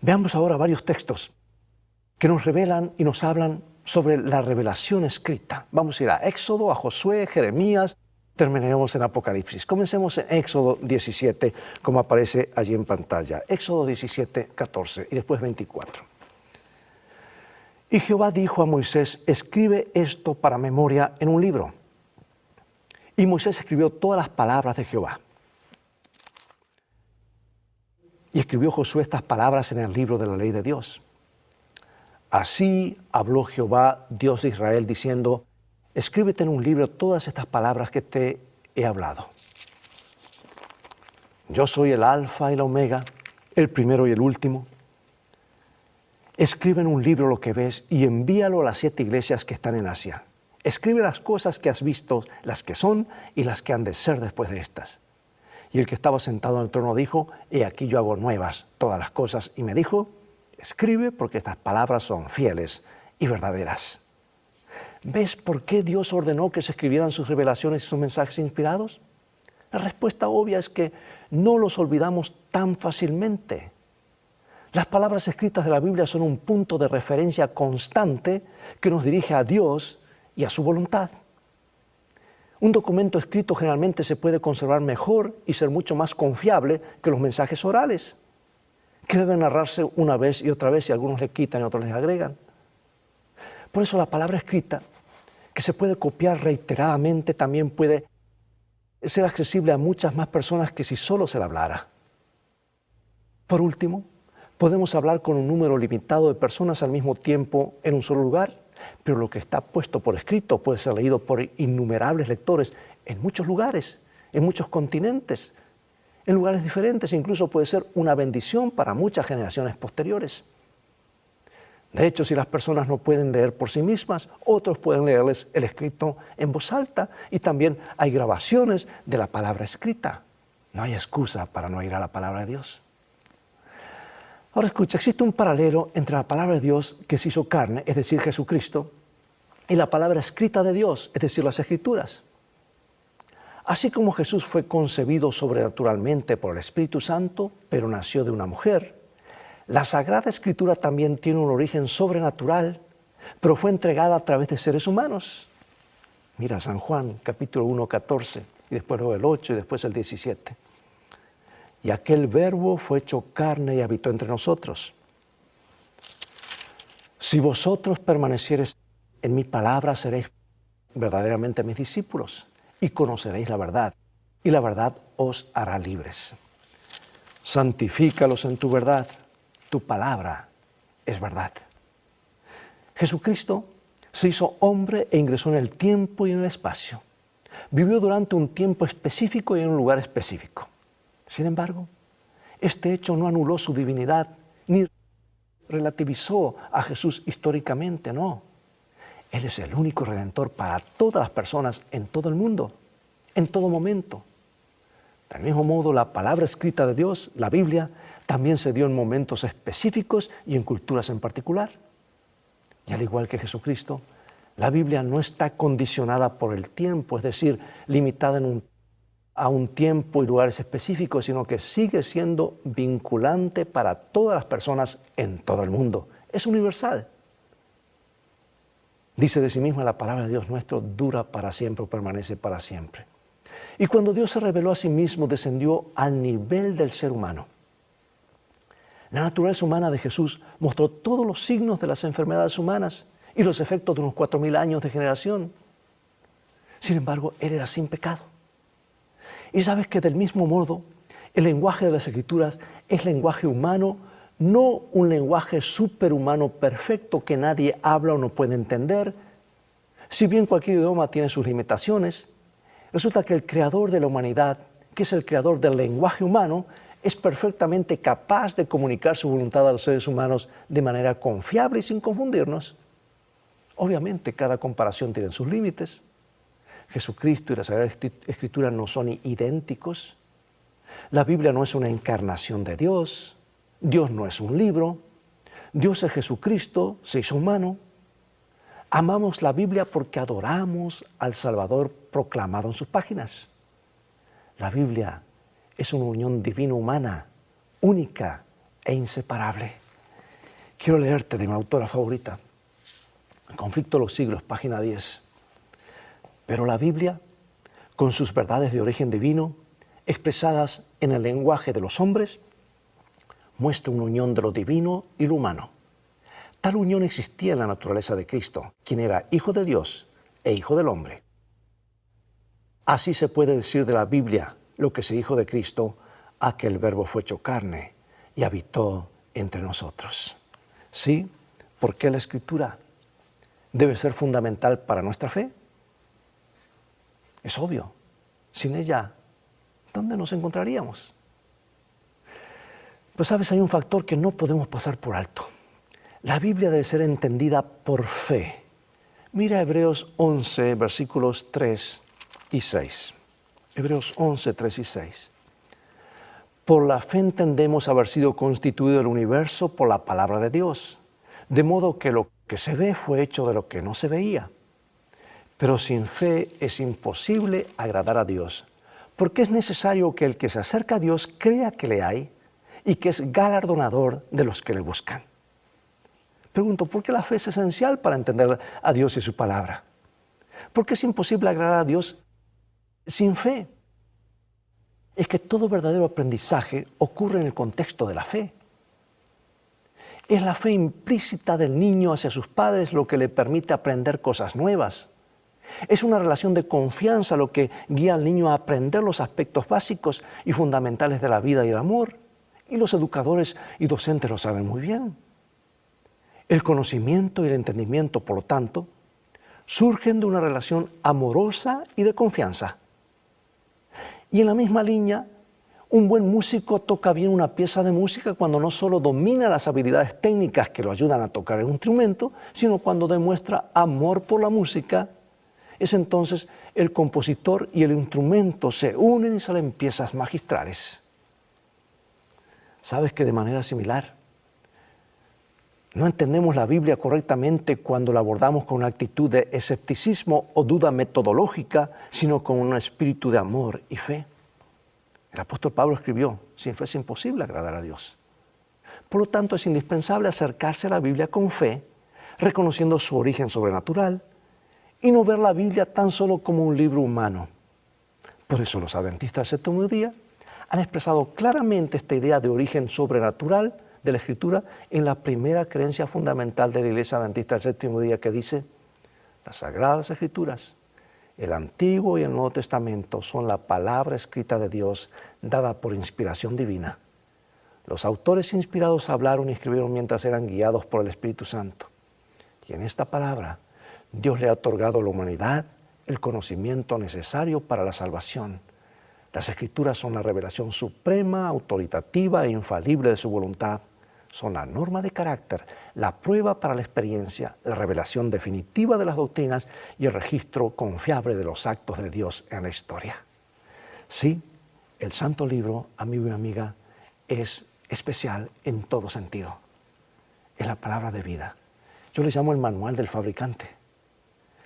Veamos ahora varios textos que nos revelan y nos hablan sobre la revelación escrita. Vamos a ir a Éxodo, a Josué, Jeremías, terminaremos en Apocalipsis. Comencemos en Éxodo 17, como aparece allí en pantalla. Éxodo 17, 14 y después 24. Y Jehová dijo a Moisés, escribe esto para memoria en un libro. Y Moisés escribió todas las palabras de Jehová. Y escribió Josué estas palabras en el libro de la ley de Dios. Así habló Jehová, Dios de Israel, diciendo, escríbete en un libro todas estas palabras que te he hablado. Yo soy el Alfa y la Omega, el primero y el último. Escribe en un libro lo que ves y envíalo a las 7 iglesias que están en Asia. Escribe las cosas que has visto, las que son y las que han de ser después de estas. Y el que estaba sentado en el trono dijo, he aquí yo hago nuevas todas las cosas. Y me dijo, escribe porque estas palabras son fieles y verdaderas. ¿Ves por qué Dios ordenó que se escribieran sus revelaciones y sus mensajes inspirados? La respuesta obvia es que no los olvidamos tan fácilmente. Las palabras escritas de la Biblia son un punto de referencia constante que nos dirige a Dios y a su voluntad. Un documento escrito generalmente se puede conservar mejor y ser mucho más confiable que los mensajes orales, que deben narrarse una vez y otra vez y algunos le quitan y otros les agregan. Por eso la palabra escrita, que se puede copiar reiteradamente, también puede ser accesible a muchas más personas que si solo se la hablara. Por último, podemos hablar con un número limitado de personas al mismo tiempo en un solo lugar, pero lo que está puesto por escrito puede ser leído por innumerables lectores en muchos lugares, en muchos continentes, en lugares diferentes, incluso puede ser una bendición para muchas generaciones posteriores. De hecho, si las personas no pueden leer por sí mismas, otros pueden leerles el escrito en voz alta y también hay grabaciones de la palabra escrita. No hay excusa para no ir a la palabra de Dios. Ahora escucha, existe un paralelo entre la palabra de Dios que se hizo carne, es decir, Jesucristo, y la palabra escrita de Dios, es decir, las Escrituras. Así como Jesús fue concebido sobrenaturalmente por el Espíritu Santo, pero nació de una mujer, la Sagrada Escritura también tiene un origen sobrenatural, pero fue entregada a través de seres humanos. Mira San Juan, capítulo 1, 14, y después luego el 8 y después el 17. Y aquel verbo fue hecho carne y habitó entre nosotros. Si vosotros permaneciereis en mi palabra, seréis verdaderamente mis discípulos y conoceréis la verdad, y la verdad os hará libres. Santifícalos en tu verdad, tu palabra es verdad. Jesucristo se hizo hombre e ingresó en el tiempo y en el espacio. Vivió durante un tiempo específico y en un lugar específico. Sin embargo, este hecho no anuló su divinidad ni relativizó a Jesús históricamente, no. Él es el único redentor para todas las personas en todo el mundo, en todo momento. Del mismo modo, la palabra escrita de Dios, la Biblia, también se dio en momentos específicos y en culturas en particular. Y al igual que Jesucristo, la Biblia no está condicionada por el tiempo, es decir, limitada a un tiempo y lugares específicos, sino que sigue siendo vinculante para todas las personas en todo el mundo. Es universal. Dice de sí misma la palabra de Dios nuestro, dura para siempre o permanece para siempre. Y cuando Dios se reveló a sí mismo, descendió al nivel del ser humano. La naturaleza humana de Jesús mostró todos los signos de las enfermedades humanas y los efectos de unos 4.000 años de generación. Sin embargo, Él era sin pecado. Y sabes que del mismo modo, el lenguaje de las Escrituras es lenguaje humano, no un lenguaje superhumano perfecto que nadie habla o no puede entender. Si bien cualquier idioma tiene sus limitaciones, resulta que el creador de la humanidad, que es el creador del lenguaje humano, es perfectamente capaz de comunicar su voluntad a los seres humanos de manera confiable y sin confundirnos. Obviamente, cada comparación tiene sus límites. Jesucristo y la Sagrada Escritura no son idénticos. La Biblia no es una encarnación de Dios. Dios no es un libro. Dios es Jesucristo, se hizo humano. Amamos la Biblia porque adoramos al Salvador proclamado en sus páginas. La Biblia es una unión divino-humana, única e inseparable. Quiero leerte de mi autora favorita, El conflicto de los siglos, página 10. Pero la Biblia, con sus verdades de origen divino, expresadas en el lenguaje de los hombres, muestra una unión de lo divino y lo humano. Tal unión existía en la naturaleza de Cristo, quien era Hijo de Dios e Hijo del hombre. Así se puede decir de la Biblia lo que se dijo de Cristo, a que el Verbo fue hecho carne y habitó entre nosotros. ¿Sí? ¿Por qué la Escritura debe ser fundamental para nuestra fe? Es obvio. Sin ella, ¿dónde nos encontraríamos? Pues sabes, hay un factor que no podemos pasar por alto. La Biblia debe ser entendida por fe. Mira Hebreos 11, versículos 3 y 6. Hebreos 11, 3 y 6. Por la fe entendemos haber sido constituido el universo por la palabra de Dios, de modo que lo que se ve fue hecho de lo que no se veía. Pero sin fe es imposible agradar a Dios, porque es necesario que el que se acerca a Dios crea que le hay y que es galardonador de los que le buscan. Pregunto, ¿por qué la fe es esencial para entender a Dios y su palabra? ¿Por qué es imposible agradar a Dios sin fe? Es que todo verdadero aprendizaje ocurre en el contexto de la fe. Es la fe implícita del niño hacia sus padres lo que le permite aprender cosas nuevas. Es una relación de confianza lo que guía al niño a aprender los aspectos básicos y fundamentales de la vida y el amor. Y los educadores y docentes lo saben muy bien. El conocimiento y el entendimiento, por lo tanto, surgen de una relación amorosa y de confianza. Y en la misma línea, un buen músico toca bien una pieza de música cuando no solo domina las habilidades técnicas que lo ayudan a tocar el instrumento, sino cuando demuestra amor por la música. Es entonces el compositor y el instrumento se unen y salen piezas magistrales. ¿Sabes que de manera similar no entendemos la Biblia correctamente cuando la abordamos con una actitud de escepticismo o duda metodológica, sino con un espíritu de amor y fe? El apóstol Pablo escribió, sin fe es imposible agradar a Dios. Por lo tanto, es indispensable acercarse a la Biblia con fe, reconociendo su origen sobrenatural, y no ver la Biblia tan solo como un libro humano. Por eso los adventistas del séptimo día han expresado claramente esta idea de origen sobrenatural de la Escritura en la primera creencia fundamental de la Iglesia Adventista del séptimo día, que dice: las Sagradas Escrituras, el Antiguo y el Nuevo Testamento, son la palabra escrita de Dios dada por inspiración divina. Los autores inspirados hablaron y escribieron mientras eran guiados por el Espíritu Santo. Y en esta palabra, Dios le ha otorgado a la humanidad el conocimiento necesario para la salvación. Las Escrituras son la revelación suprema, autoritativa e infalible de su voluntad. Son la norma de carácter, la prueba para la experiencia, la revelación definitiva de las doctrinas y el registro confiable de los actos de Dios en la historia. Sí, el Santo Libro, amigo y amiga, es especial en todo sentido. Es la palabra de vida. Yo le llamo el manual del fabricante.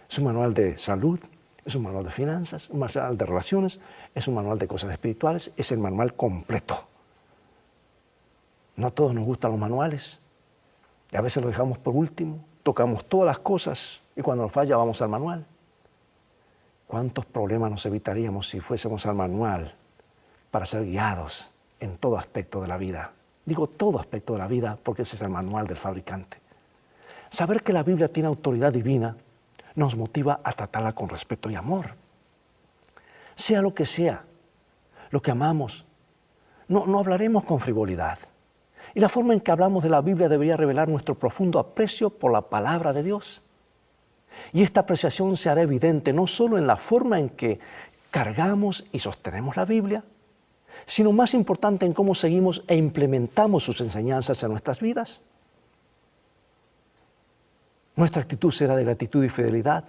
Es un manual de salud, es un manual de finanzas, un manual de relaciones, es un manual de cosas espirituales, es el manual completo. No a todos nos gustan los manuales, y a veces lo dejamos por último, tocamos todas las cosas y cuando nos falla vamos al manual. ¿Cuántos problemas nos evitaríamos si fuésemos al manual para ser guiados en todo aspecto de la vida? Digo todo aspecto de la vida porque ese es el manual del fabricante. Saber que la Biblia tiene autoridad divina nos motiva a tratarla con respeto y amor. Sea lo que amamos, no hablaremos con frivolidad. Y la forma en que hablamos de la Biblia debería revelar nuestro profundo aprecio por la palabra de Dios. Y esta apreciación se hará evidente no solo en la forma en que cargamos y sostenemos la Biblia, sino más importante en cómo seguimos e implementamos sus enseñanzas en nuestras vidas. Nuestra actitud será de gratitud y fidelidad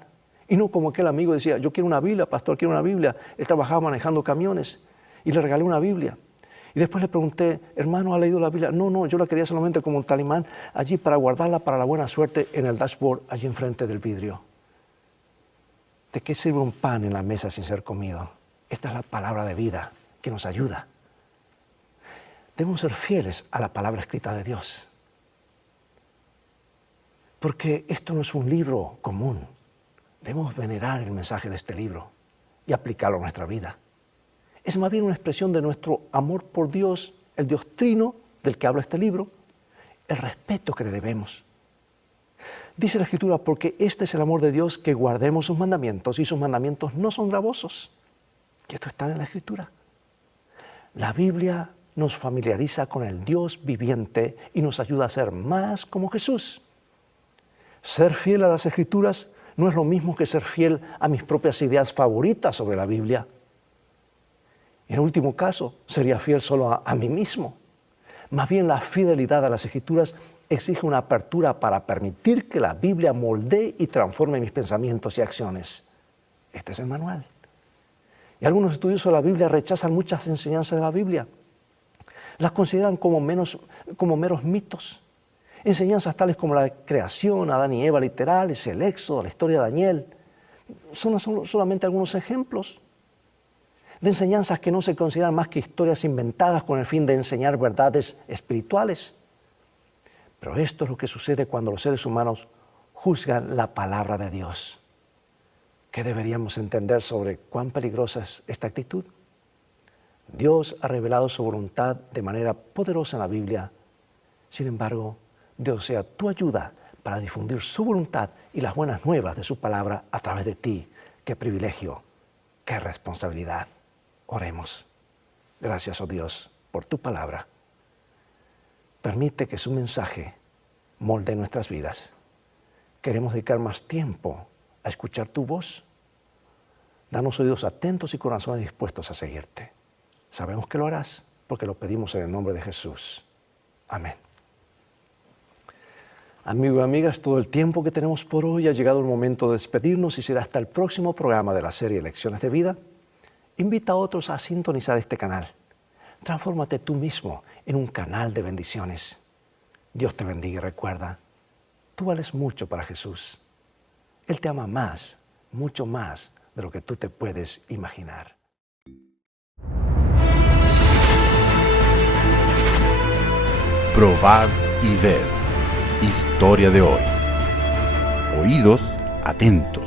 Y no como aquel amigo decía, yo quiero una Biblia, pastor, quiero una Biblia. Él trabajaba manejando camiones y le regalé una Biblia. Y después le pregunté, hermano, ¿ha leído la Biblia? No, yo la quería solamente como un talismán allí para guardarla para la buena suerte en el dashboard, allí enfrente del vidrio. ¿De qué sirve un pan en la mesa sin ser comido? Esta es la palabra de vida que nos ayuda. Debemos ser fieles a la palabra escrita de Dios. Porque esto no es un libro común. Debemos venerar el mensaje de este libro y aplicarlo a nuestra vida. Es más bien una expresión de nuestro amor por Dios, el Dios Trino del que habla este libro, el respeto que le debemos. Dice la Escritura, porque este es el amor de Dios, que guardemos sus mandamientos, y sus mandamientos no son gravosos. Y esto está en la Escritura. La Biblia nos familiariza con el Dios viviente y nos ayuda a ser más como Jesús. Ser fiel a las Escrituras no es lo mismo que ser fiel a mis propias ideas favoritas sobre la Biblia. En último caso, sería fiel solo a mí mismo. Más bien, la fidelidad a las Escrituras exige una apertura para permitir que la Biblia moldee y transforme mis pensamientos y acciones. Este es el manual. Y algunos estudiosos de la Biblia rechazan muchas enseñanzas de la Biblia. Las consideran como meros mitos. Enseñanzas tales como la creación, Adán y Eva literales, el Éxodo, la historia de Daniel, son solamente algunos ejemplos de enseñanzas que no se consideran más que historias inventadas con el fin de enseñar verdades espirituales. Pero esto es lo que sucede cuando los seres humanos juzgan la palabra de Dios. ¿Qué deberíamos entender sobre cuán peligrosa es esta actitud? Dios ha revelado su voluntad de manera poderosa en la Biblia. Sin embargo, Dios sea tu ayuda para difundir su voluntad y las buenas nuevas de su palabra a través de ti. ¡Qué privilegio! ¡Qué responsabilidad! Oremos. Gracias, oh Dios, por tu palabra. Permite que su mensaje molde nuestras vidas. Queremos dedicar más tiempo a escuchar tu voz. Danos oídos atentos y corazones dispuestos a seguirte. Sabemos que lo harás porque lo pedimos en el nombre de Jesús. Amén. Amigos y amigas, todo el tiempo que tenemos por hoy ha llegado el momento de despedirnos y será hasta el próximo programa de la serie Lecciones de Vida. Invita a otros a sintonizar este canal. Transfórmate tú mismo en un canal de bendiciones. Dios te bendiga y recuerda, tú vales mucho para Jesús. Él te ama más, mucho más de lo que tú te puedes imaginar. Probar y ver. Historia de hoy. Oídos atentos.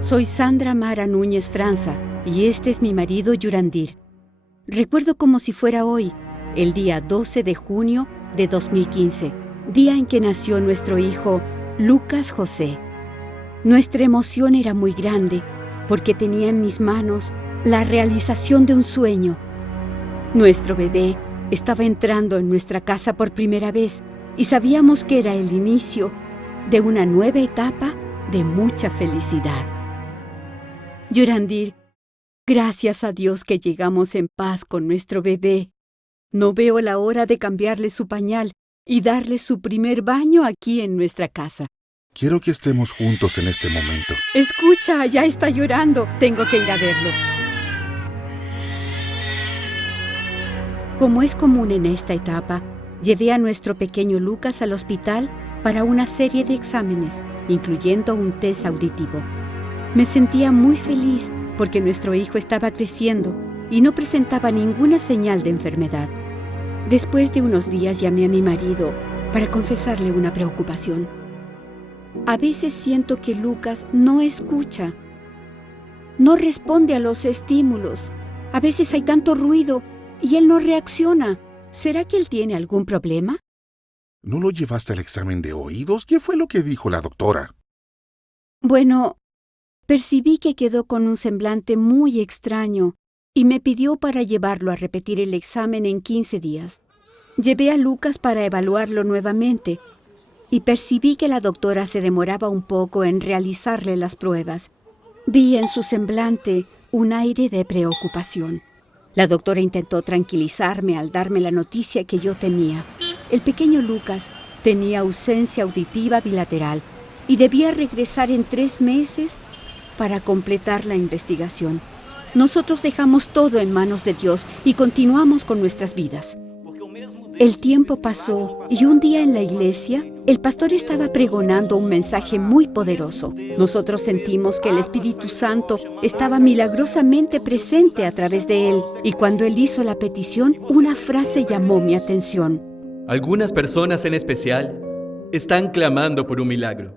Soy Sandra Mara Núñez Franza y este es mi marido Yurandir. Recuerdo como si fuera hoy, el día 12 de junio de 2015, día en que nació nuestro hijo Lucas José. Nuestra emoción era muy grande porque tenía en mis manos la realización de un sueño. Nuestro bebé estaba entrando en nuestra casa por primera vez y sabíamos que era el inicio de una nueva etapa de mucha felicidad. Yurandir, gracias a Dios que llegamos en paz con nuestro bebé. No veo la hora de cambiarle su pañal y darle su primer baño aquí en nuestra casa. Quiero que estemos juntos en este momento. Escucha, ya está llorando. Tengo que ir a verlo. Como es común en esta etapa, llevé a nuestro pequeño Lucas al hospital para una serie de exámenes, incluyendo un test auditivo. Me sentía muy feliz porque nuestro hijo estaba creciendo y no presentaba ninguna señal de enfermedad. Después de unos días llamé a mi marido para confesarle una preocupación. A veces siento que Lucas no escucha, no responde a los estímulos. A veces hay tanto ruido y él no reacciona. ¿Será que él tiene algún problema? ¿No lo llevaste al examen de oídos? ¿Qué fue lo que dijo la doctora? Bueno, percibí que quedó con un semblante muy extraño y me pidió para llevarlo a repetir el examen en 15 días. Llevé a Lucas para evaluarlo nuevamente y percibí que la doctora se demoraba un poco en realizarle las pruebas. Vi en su semblante un aire de preocupación. La doctora intentó tranquilizarme al darme la noticia que yo temía. El pequeño Lucas tenía ausencia auditiva bilateral y debía regresar en 3 meses para completar la investigación. Nosotros dejamos todo en manos de Dios y continuamos con nuestras vidas. El tiempo pasó y un día en la iglesia, el pastor estaba pregonando un mensaje muy poderoso. Nosotros sentimos que el Espíritu Santo estaba milagrosamente presente a través de él, y cuando él hizo la petición, una frase llamó mi atención. Algunas personas en especial están clamando por un milagro.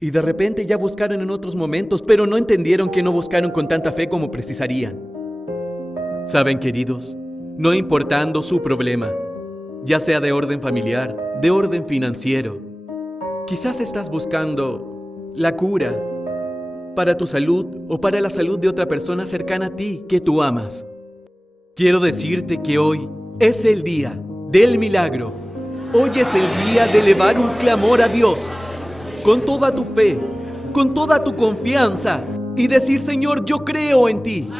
Y de repente ya buscaron en otros momentos, pero no entendieron que no buscaron con tanta fe como precisarían. Saben, queridos, no importando su problema, ya sea de orden familiar, de orden financiero, quizás estás buscando la cura para tu salud o para la salud de otra persona cercana a ti que tú amas. Quiero decirte que hoy es el día del milagro. Hoy es el día de elevar un clamor a Dios con toda tu fe, con toda tu confianza y decir: Señor, yo creo en ti.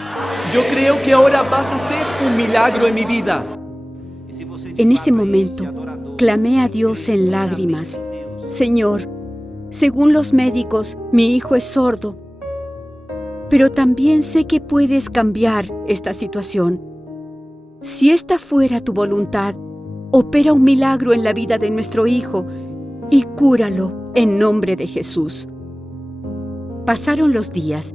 Yo creo que ahora vas a hacer un milagro en mi vida. En ese momento, clamé a Dios en lágrimas: Señor, según los médicos, mi hijo es sordo, pero también sé que puedes cambiar esta situación. Si esta fuera tu voluntad, opera un milagro en la vida de nuestro hijo y cúralo en nombre de Jesús. Pasaron los días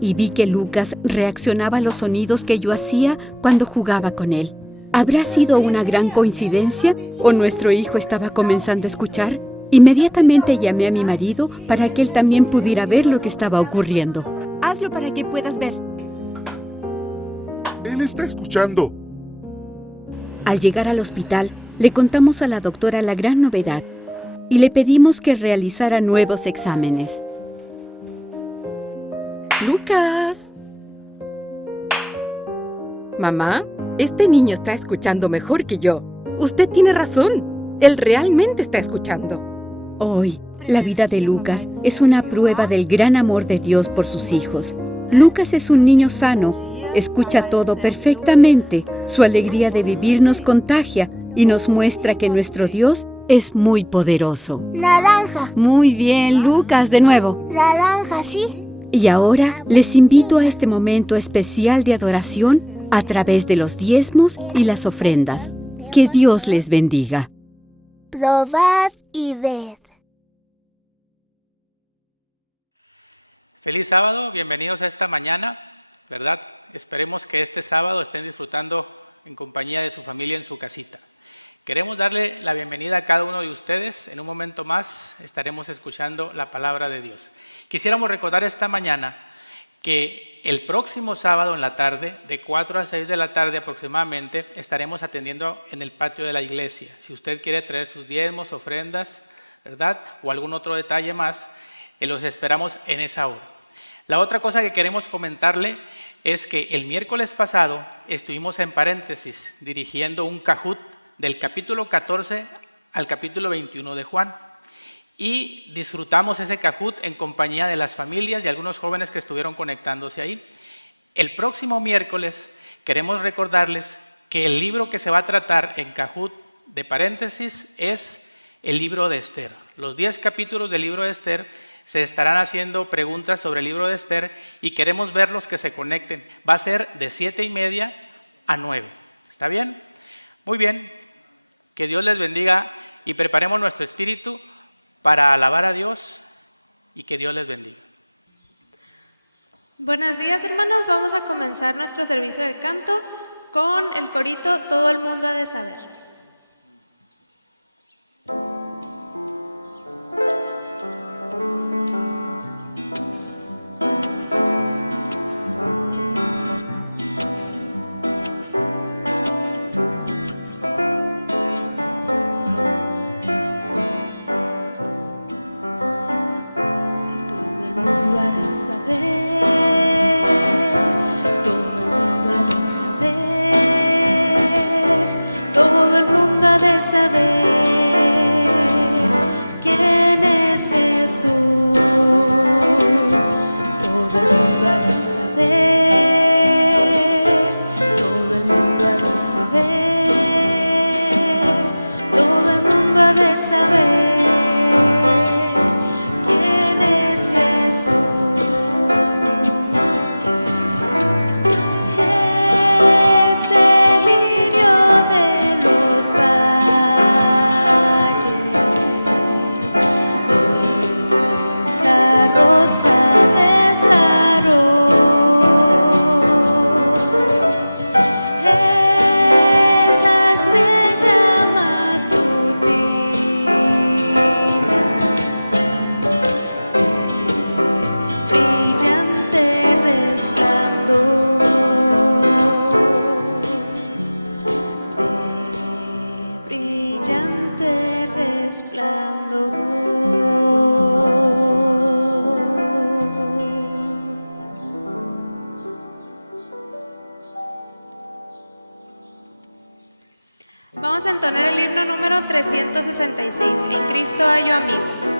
y vi que Lucas reaccionaba a los sonidos que yo hacía cuando jugaba con él. ¿Habrá sido una gran coincidencia o nuestro hijo estaba comenzando a escuchar? Inmediatamente llamé a mi marido para que él también pudiera ver lo que estaba ocurriendo. Hazlo para que puedas ver. Él está escuchando. Al llegar al hospital, le contamos a la doctora la gran novedad y le pedimos que realizara nuevos exámenes. ¡Lucas! Mamá, este niño está escuchando mejor que yo. Usted tiene razón. Él realmente está escuchando. Hoy, la vida de Lucas es una prueba del gran amor de Dios por sus hijos. Lucas es un niño sano, escucha todo perfectamente. Su alegría de vivir nos contagia y nos muestra que nuestro Dios es muy poderoso. Naranja. Muy bien, Lucas, de nuevo. Naranja, sí. Y ahora les invito a este momento especial de adoración a través de los diezmos y las ofrendas. Que Dios les bendiga. Probad y ved. Feliz sábado, bienvenidos a esta mañana, ¿verdad? Esperemos que este sábado estén disfrutando en compañía de su familia en su casita. Queremos darle la bienvenida a cada uno de ustedes. En un momento más estaremos escuchando la palabra de Dios. Quisiéramos recordar esta mañana que el próximo sábado en la tarde, de 4 a 6 de la tarde aproximadamente, estaremos atendiendo en el patio de la iglesia. Si usted quiere traer sus diezmos, ofrendas, ¿verdad? O algún otro detalle más, los esperamos en esa hora. La otra cosa que queremos comentarle es que el miércoles pasado estuvimos en paréntesis dirigiendo un cajut del capítulo 14 al capítulo 21 de Juan. Y disfrutamos ese cajut en compañía de las familias y algunos jóvenes que estuvieron conectándose ahí. El próximo miércoles queremos recordarles que el libro que se va a tratar en cajut de paréntesis es el libro de Esther. Los 10 capítulos del libro de Esther se estarán haciendo preguntas sobre el libro de Esther y queremos verlos que se conecten. Va a ser de 7:30 a 9. ¿Está bien? Muy bien. Que Dios les bendiga y preparemos nuestro espíritu para alabar a Dios y que Dios les bendiga. Buenos días, hermanos. Vamos a comenzar nuestro servicio de canto con el corito Todo el mundo ha de saber. Todo Vamos a entonar el himno número 366, En Cristo hallo amigo.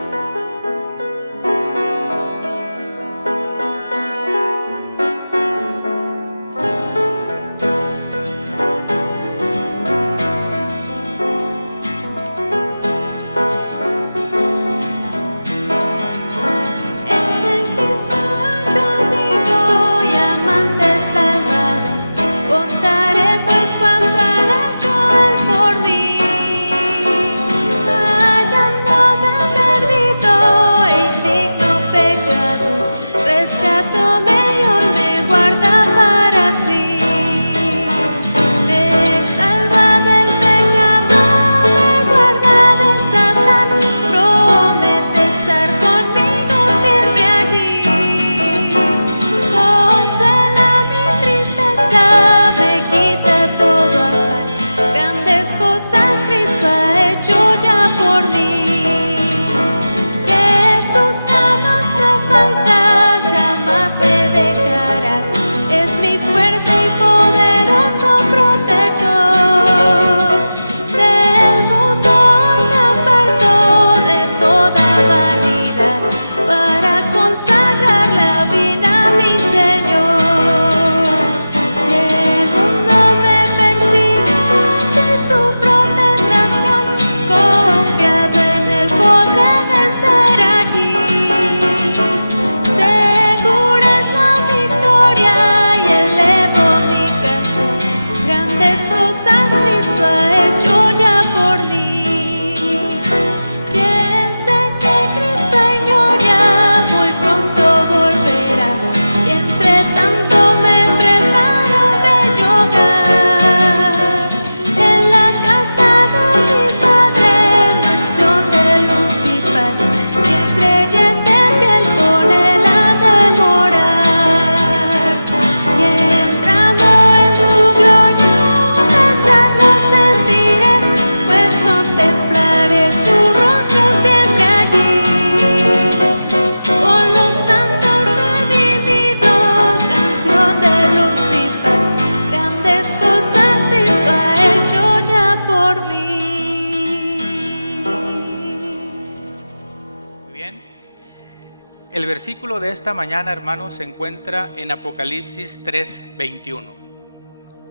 El versículo de esta mañana, hermanos, se encuentra en Apocalipsis 3:21.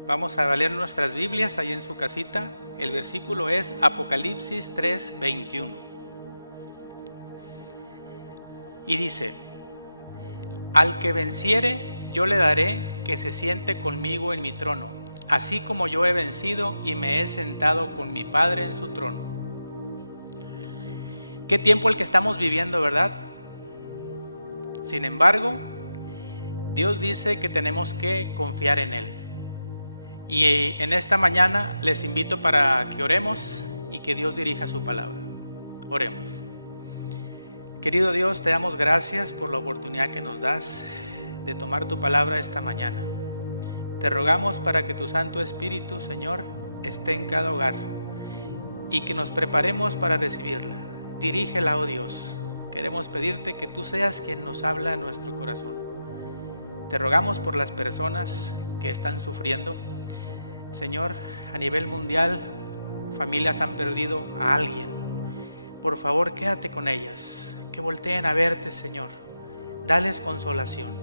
Vamos a leer nuestras Biblias ahí en su casita. El versículo es Apocalipsis 3:21. Y dice: al que venciere, yo le daré que se siente conmigo en mi trono, así como yo he vencido y me he sentado con mi Padre en su trono. Qué tiempo el que estamos viviendo, ¿verdad? Sin embargo, Dios dice que tenemos que confiar en Él. Y en esta mañana les invito para que oremos y que Dios dirija su palabra. Oremos. Querido Dios, te damos gracias por la oportunidad que nos das de tomar tu palabra esta mañana. Te rogamos para que tu Santo Espíritu, Señor, esté en cada hogar y que nos preparemos para recibirla. Dirígela, oh Dios. Queremos pedirte que tú seas quien nos habla a nuestro corazón. Te rogamos por las personas que están sufriendo. Señor, a nivel mundial, familias han perdido a alguien. Por favor, quédate con ellas, que volteen a verte, Señor. Dales consolación.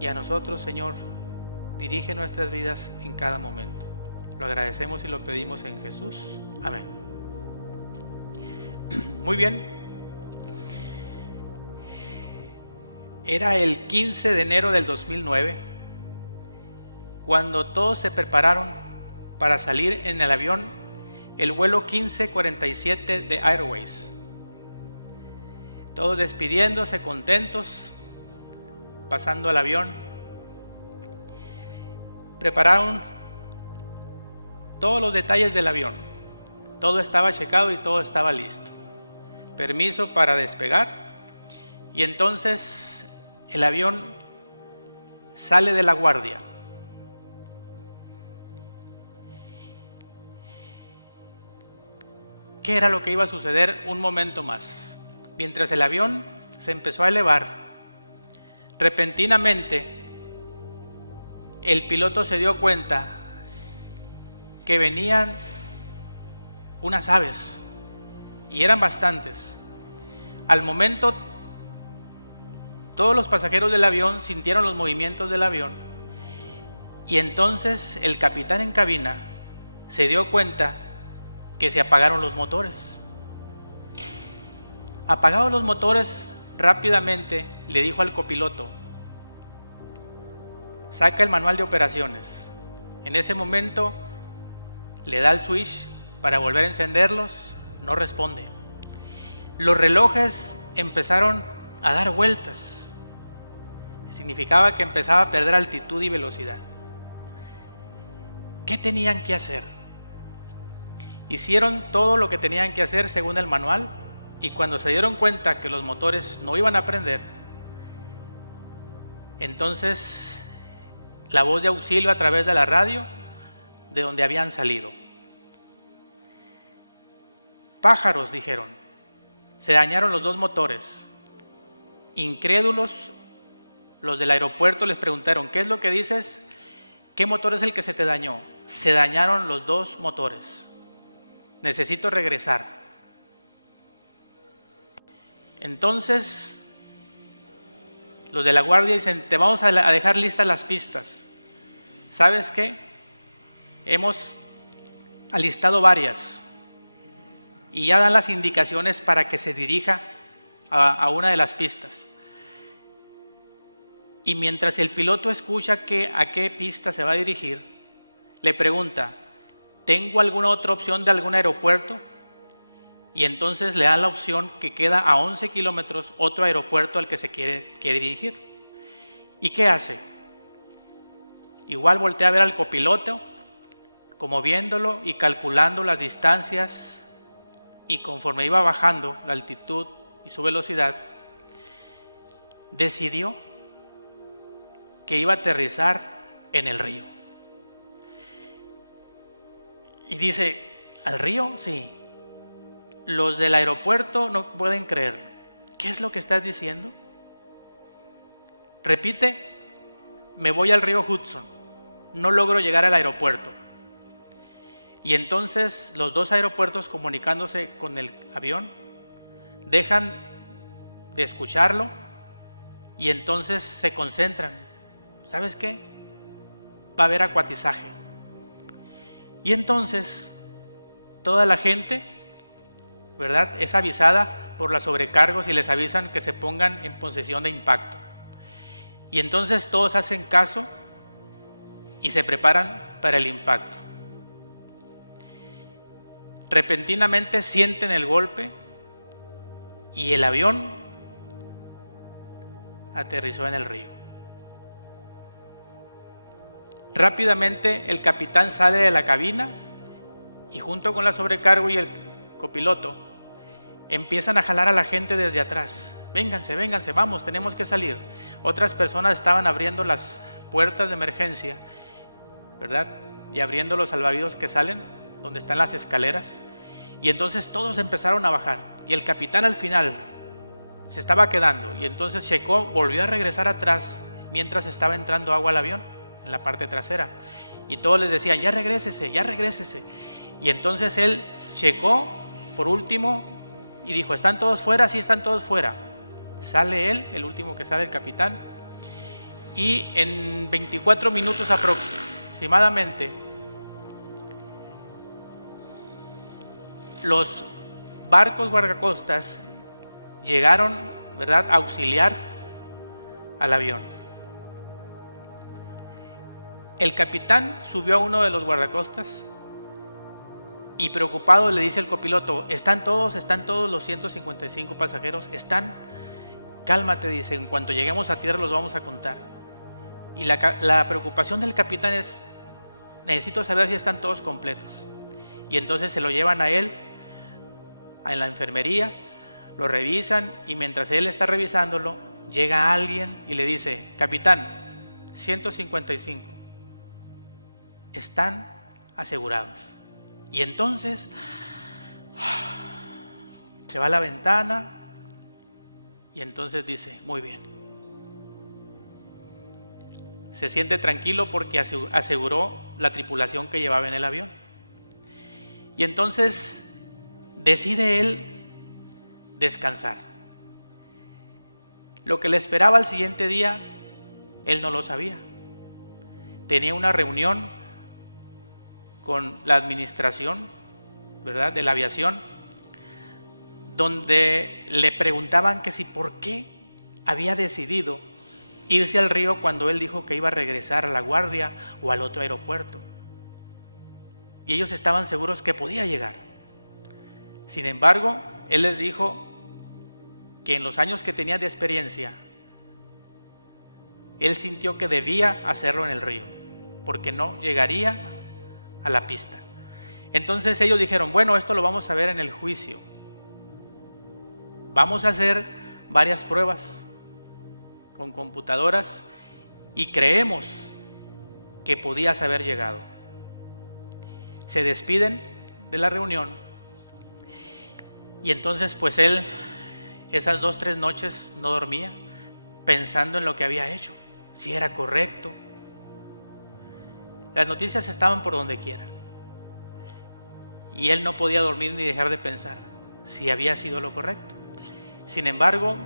Y a nosotros, Señor, dirige nuestras vidas en cada momento. Lo agradecemos y lo pedimos en Jesús. Amén. Muy bien. Era el 15 de enero del 2009 cuando todos se prepararon para salir en el avión, el vuelo 1547 de Airways. Todos despidiéndose, contentos, pasando al avión. Prepararon todos los detalles del avión. Todo estaba checado y todo estaba listo. Permiso para despegar. Y entonces el avión sale de la guardia. ¿Qué era lo que iba a suceder un momento más? Mientras el avión se empezó a elevar, repentinamente el piloto se dio cuenta que venían unas aves, y eran bastantes. Al momento, todos los pasajeros del avión sintieron los movimientos del avión, y entonces el capitán en cabina se dio cuenta que se apagaron los motores. Apagados los motores, rápidamente le dijo al copiloto: saca el manual de operaciones. En ese momento le da el switch para volver a encenderlos, no responde. Los relojes empezaron a dar vueltas. Significaba que empezaba a perder altitud y velocidad. ¿Qué tenían que hacer? Hicieron todo lo que tenían que hacer según el manual, y cuando se dieron cuenta que los motores no iban a prender, entonces la voz de auxilio a través de la radio de donde habían salido. Pájaros, dijeron, se dañaron los dos motores. Incrédulos, los del aeropuerto les preguntaron: ¿qué es lo que dices? ¿Qué motor es el que se te dañó? Se dañaron los dos motores. Necesito regresar. Entonces los de la guardia dicen: te vamos a dejar listas las pistas. ¿Sabes qué? Hemos alistado varias y ya dan las indicaciones para que se dirija a una de las pistas. Y mientras el piloto escucha a qué pista se va a dirigir, le pregunta: ¿tengo alguna otra opción de algún aeropuerto? Y entonces le dan la opción que queda a 11 kilómetros otro aeropuerto al que se quiere dirigir. ¿Y qué hace? Igual voltea a ver al copiloto, como viéndolo y calculando las distancias, y conforme iba bajando la altitud y su velocidad, decidió que iba a aterrizar en el río. Y dice: ¿al río? Sí. Los del aeropuerto no pueden creer. ¿Qué es lo que estás diciendo? Repite: me voy al río Hudson, no logro llegar al aeropuerto. Y entonces los dos aeropuertos, comunicándose con el avión, dejan de escucharlo y entonces se concentran. ¿Sabes qué? Va a haber acuatizaje. Y entonces toda la gente, ¿verdad?, es avisada por los sobrecargos y les avisan que se pongan en posición de impacto. Y entonces todos hacen caso y se preparan para el impacto. Repentinamente sienten el golpe y el avión aterrizó en el río. Rápidamente el capitán sale de la cabina y junto con la sobrecargo y el copiloto empiezan a jalar a la gente desde atrás. Vénganse, vénganse, vamos, tenemos que salir. Otras personas estaban abriendo las puertas de emergencia, ¿verdad?, y abriendo los salvavidas que salen, donde están las escaleras. Y entonces todos empezaron a bajar. Y el capitán al final se estaba quedando. Y entonces checó, volvió a regresar atrás mientras estaba entrando agua al avión, en la parte trasera. Y todos les decían: ya regrésese, ya regrésese. Y entonces él checó por último y dijo: ¿están todos fuera? Sí, están todos fuera. Sale él, el último que sale, el capitán. Y en 24 minutos aproximadamente, los barcos guardacostas llegaron, ¿verdad?, a auxiliar al avión. El capitán subió a uno de los guardacostas y preocupado le dice al copiloto: ¿están todos los 155 pasajeros? ¿Están? Cálmate, dice, en cuanto lleguemos a tierra los vamos a contar. Y la preocupación del capitán es: necesito saber si están todos completos. Y entonces se lo llevan a él en la enfermería, lo revisan, y mientras él está revisándolo, llega alguien y le dice: capitán, 155 están asegurados. Y entonces se va a la ventana y entonces dice, muy bien. Se siente tranquilo porque aseguró la tripulación que llevaba en el avión. Y entonces decide él descansar. Lo que le esperaba al siguiente día, él no lo sabía. Tenía una reunión con la administración, ¿verdad?, de la aviación, donde le preguntaban que si por qué había decidido irse al río cuando él dijo que iba a regresar a La Guardia o al otro aeropuerto. Y ellos estaban seguros que podía llegar. Sin embargo, él les dijo que en los años que tenía de experiencia, él sintió que debía hacerlo en el río, porque no llegaría a la pista. Entonces ellos dijeron, bueno, esto lo vamos a ver en el juicio. Vamos a hacer varias pruebas con computadoras y creemos que podías haber llegado. Se despiden de la reunión y entonces pues él esas 2-3 noches no dormía pensando en lo que había hecho, si era correcto. Las noticias estaban por donde quiera y él no podía dormir ni dejar de pensar si había sido lo correcto. Sin embargo,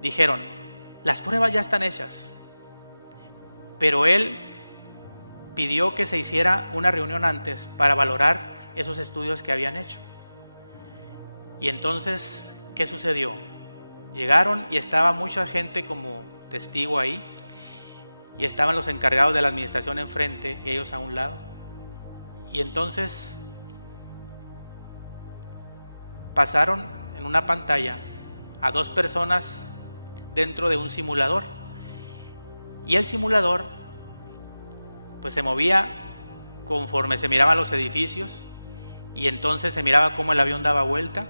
dijeron, las pruebas ya están hechas, pero él pidió que se hiciera una reunión antes para valorar esos estudios que habían hecho. Y entonces, ¿qué sucedió? Llegaron y estaba mucha gente como testigo ahí, y estaban los encargados de la administración enfrente y ellos a un lado. Y entonces pasaron en una pantalla a 2 personas dentro de un simulador, y el simulador pues se movía conforme se miraban los edificios, y entonces se miraba cómo el avión daba vuelta,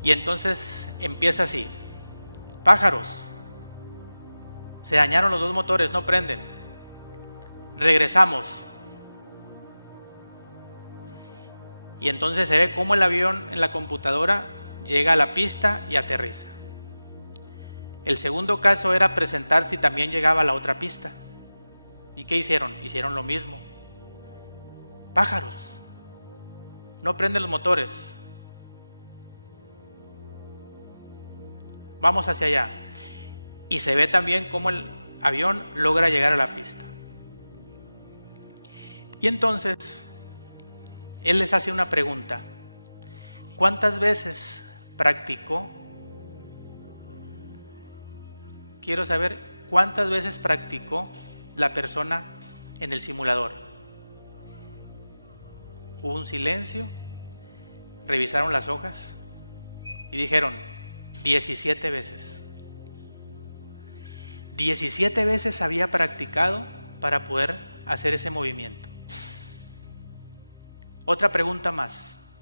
y entonces empieza así: pájaros, se dañaron los 2 motores, no prenden, regresamos. Y entonces se ve cómo el avión en la computadora llega a la pista y aterriza. El segundo caso era presentar si también llegaba a la otra pista. ¿Y qué hicieron? Hicieron lo mismo. Pájaros, no prenden los motores, vamos hacia allá. Y se ve también cómo el avión logra llegar a la pista. Y entonces él les hace una pregunta: ¿cuántas veces practicó? Quiero saber cuántas veces practicó la persona en el simulador. Hubo un silencio, revisaron las hojas y dijeron 17 veces. 17 veces había practicado para poder hacer ese movimiento. Otra pregunta más.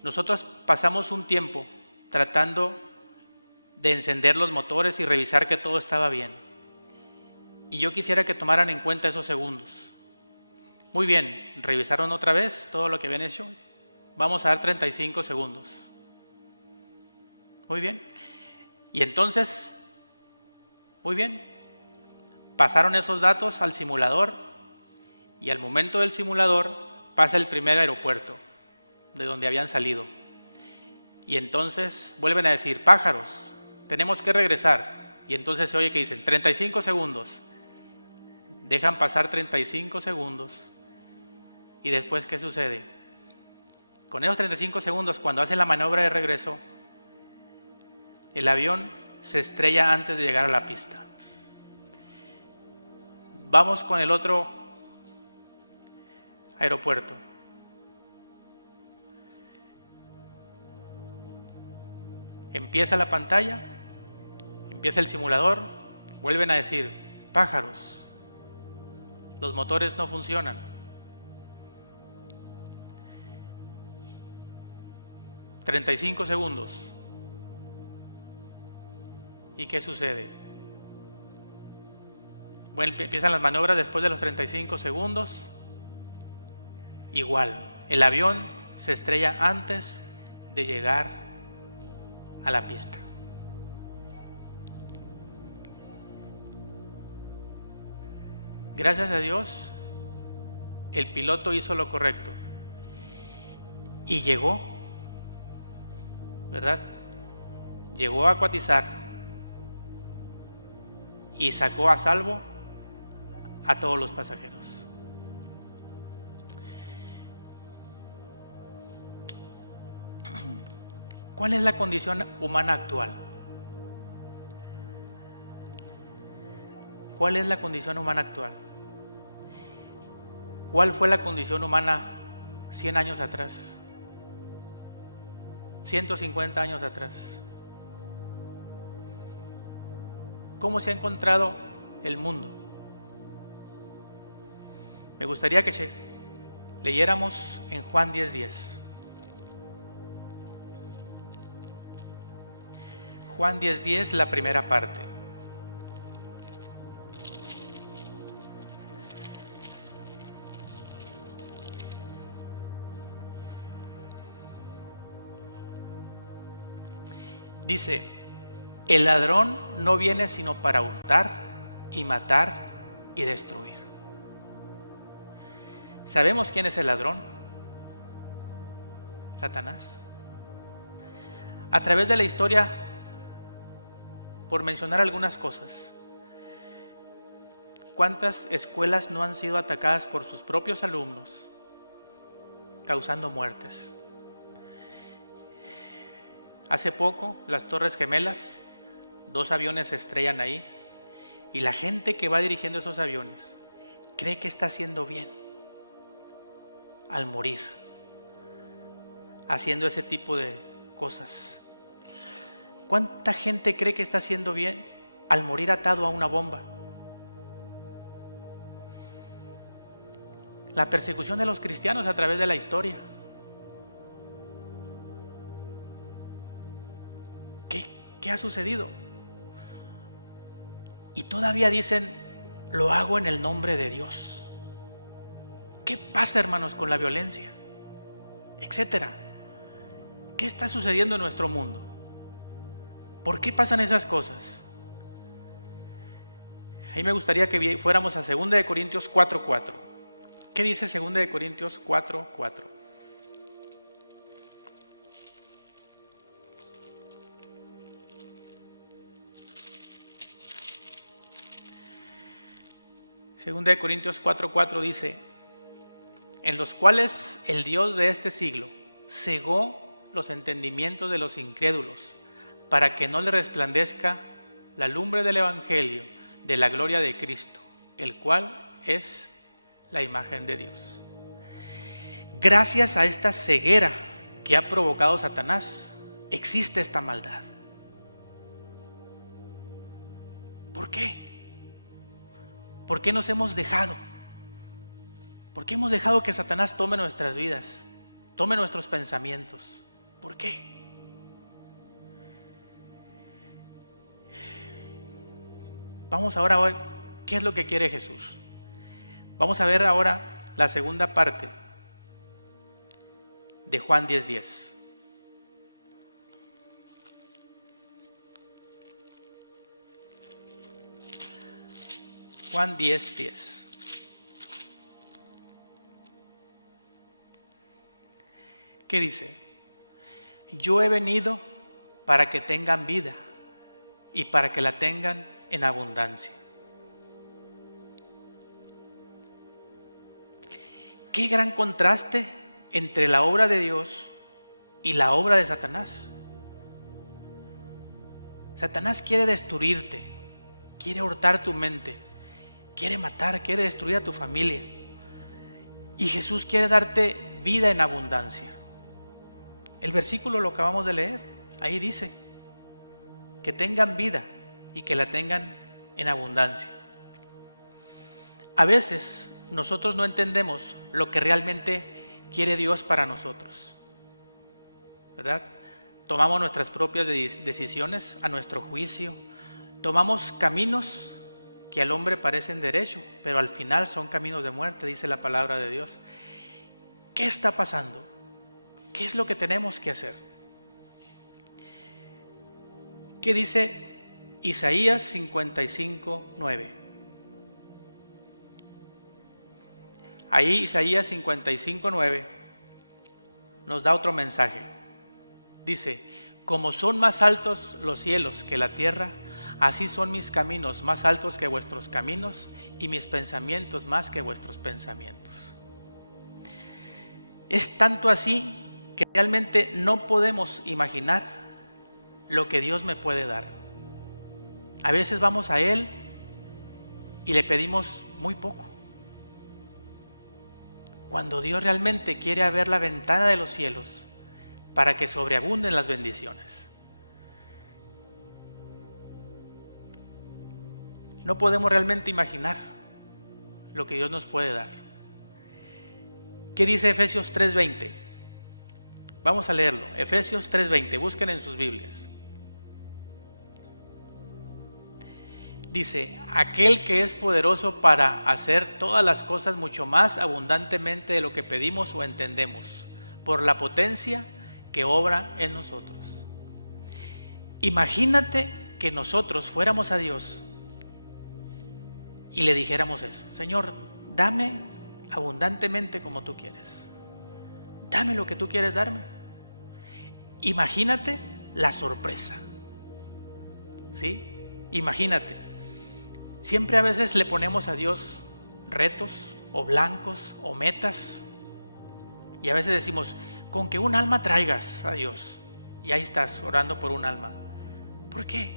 Nosotros pasamos un tiempo tratando de encender los motores y revisar que todo estaba bien. Y yo quisiera que tomaran en cuenta esos segundos. Muy bien, revisaron otra vez todo lo que habían hecho. Vamos a dar 35 segundos. Muy bien. Y entonces, muy bien, pasaron esos datos al simulador, y al momento del simulador pasa el primer aeropuerto de donde habían salido. Y entonces vuelven a decir: pájaros, tenemos que regresar. Y entonces se oye que dicen 35 segundos. Dejan pasar 35 segundos. Y después, ¿qué sucede? Con esos 35 segundos, cuando hacen la maniobra de regreso, el avión se estrella antes de llegar a la pista. Vamos con el otro aeropuerto. Empieza la pantalla, empieza el simulador, vuelven a decir: pájaros, los motores no funcionan. 35 segundos. ¿Y qué sucede? Bueno, empiezan las maniobras después de los 35 segundos. Igual, el avión se estrella antes de llegar a la pista. Gracias a Dios, el piloto hizo lo correcto y llegó, ¿verdad? Llegó a acuatizar y sacó a salvo a todos los pasajeros. ¿Cuál es la condición humana actual? ¿Cuál es la condición humana actual? ¿Cuál fue la condición humana 100 años atrás? 150 años atrás. ¿Cómo se ha encontrado el mundo? Me gustaría que leyéramos en Juan 10:10. Juan 10:10, la primera parte. Dice: el ladrón no viene sino para hurtar y matar y destruir. ¿Sabemos quién es el ladrón? Satanás. A través de la historia, por mencionar algunas cosas, ¿cuántas escuelas no han sido atacadas por sus propios alumnos, causando muertes? Hace poco, las Torres Gemelas, 2 aviones se estrellan ahí, y la gente que va dirigiendo esos aviones cree que está haciendo bien al morir, haciendo ese tipo de cosas. ¿Cuánta gente cree que está haciendo bien al morir atado a una bomba? La persecución de los cristianos a través de la historia. ¿Qué ha sucedido? Y todavía dicen, lo hago en el nombre de Dios. ¿Qué pasa, hermanos, con la violencia? Etcétera. ¿Qué está sucediendo en nuestro mundo? ¿Por qué pasan esas cosas? Ahí me gustaría que fuéramos a 2 Corintios 4:4. ¿Qué dice 2 Corintios 4:4? Segunda de Corintios 4:4 dice: en los cuales el Dios de este siglo cegó los entendimientos de los incrédulos, para que no le resplandezca la lumbre del Evangelio de la gloria de Cristo, el cual es la imagen de Dios. Gracias a esta ceguera que ha provocado Satanás, existe esta maldad. ¿Por qué? ¿Por qué nos hemos dejado? ¿Por qué hemos dejado que Satanás tome nuestras vidas, tome nuestros pensamientos? ¿Por qué? Vamos ahora a ver qué es lo que quiere Jesús. Vamos a ver ahora la segunda parte de Juan 10:10. Juan 10:10. ¿Qué dice? Yo he venido para que tengan vida y para que la tengan en abundancia. Qué gran contraste entre la obra de Dios y la obra de Satanás. Satanás quiere destruirte, quiere hurtar tu mente, quiere matar, quiere destruir a tu familia. Y Jesús quiere darte vida en abundancia. El versículo lo acabamos de leer, ahí dice que tengan vida y que la tengan en abundancia. A veces nosotros no entendemos lo que realmente quiere Dios para nosotros, ¿verdad? Tomamos nuestras propias decisiones a nuestro juicio, tomamos caminos que al hombre parecen derecho, pero al final son caminos de muerte, dice la palabra de Dios. ¿Qué está pasando? ¿Qué es lo que tenemos que hacer? ¿Qué dice Isaías 55:9? Ahí Isaías 55:9 nos da otro mensaje. Dice: como son más altos los cielos que la tierra, así son mis caminos más altos que vuestros caminos y mis pensamientos más que vuestros pensamientos. Es tanto así que realmente no podemos imaginar lo que Dios me puede dar. A veces vamos a Él y le pedimos muy poco, cuando Dios realmente quiere abrir la ventana de los cielos para que sobreabunden las bendiciones. No podemos realmente imaginar lo que Dios nos puede dar. ¿Qué dice Efesios 3:20? Vamos a leerlo. Efesios 3:20, busquen en sus Biblias. Dice: aquel que es poderoso para hacer todas las cosas mucho más abundantemente de lo que pedimos o entendemos, por la potencia que obra en nosotros. Imagínate que nosotros fuéramos a Dios y le dijéramos eso: Señor, dame abundantemente como tú quieres. Dame lo que tú quieres darme. Imagínate la sorpresa. ¿Sí? Imagínate. Siempre a veces le ponemos a Dios retos o blancos o metas. Y a veces decimos: con que un alma traigas a Dios. Y ahí estás orando por un alma. ¿Por qué?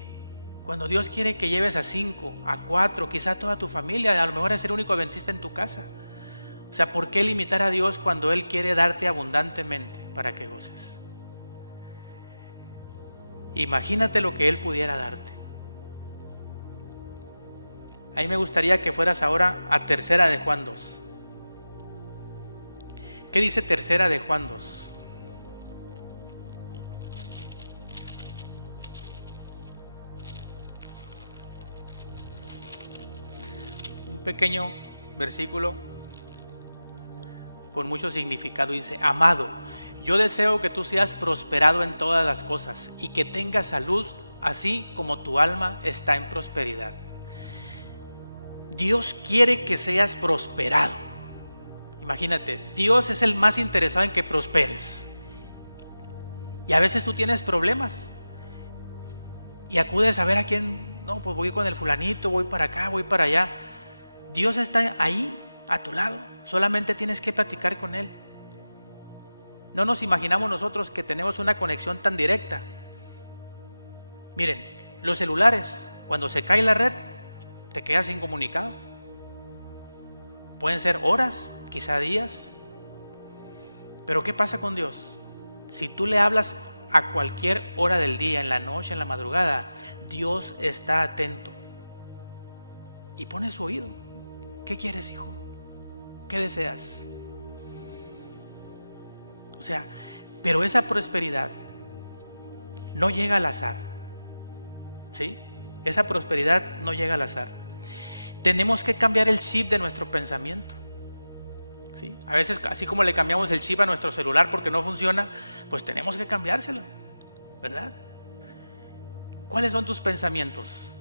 Cuando Dios quiere que lleves a 5, a 4, quizá toda tu familia, a lo mejor es el único adventista en tu casa. O sea, ¿por qué limitar a Dios cuando Él quiere darte abundantemente para que goces? Imagínate lo que Él pudiera darte. A mí me gustaría que fueras ahora a 3 de Juan 2. ¿Qué dice 3 de Juan 2? Un pequeño versículo con mucho significado. Dice: amado, yo deseo que tú seas prosperado en todas las cosas y que tengas salud, así como tu alma está en prosperidad. Dios quiere que seas prosperado. Imagínate, Dios es el más interesado en que prosperes. Y a veces tú tienes problemas y acudes a ver a quién. No, pues voy con el fulanito, voy para acá, voy para allá. Dios está ahí a tu lado, solamente tienes que platicar con Él. No nos imaginamos nosotros que tenemos una conexión tan directa. Miren, los celulares, cuando se cae la red, te quedas incomunicado. Pueden ser horas, quizá días. Pero ¿qué pasa con Dios? Si tú le hablas a cualquier hora del día, en la noche, en la madrugada, Dios está atento y pone su oído. ¿Qué quieres, hijo? ¿Qué deseas? O sea, pero esa prosperidad no llega al azar. ¿Sí? Esa prosperidad no llega al azar. Tenemos que cambiar el chip de nuestro pensamiento. ¿Sí? A veces, así como le cambiamos el chip a nuestro celular porque no funciona, pues tenemos que cambiárselo, ¿verdad? ¿Cuáles son tus pensamientos?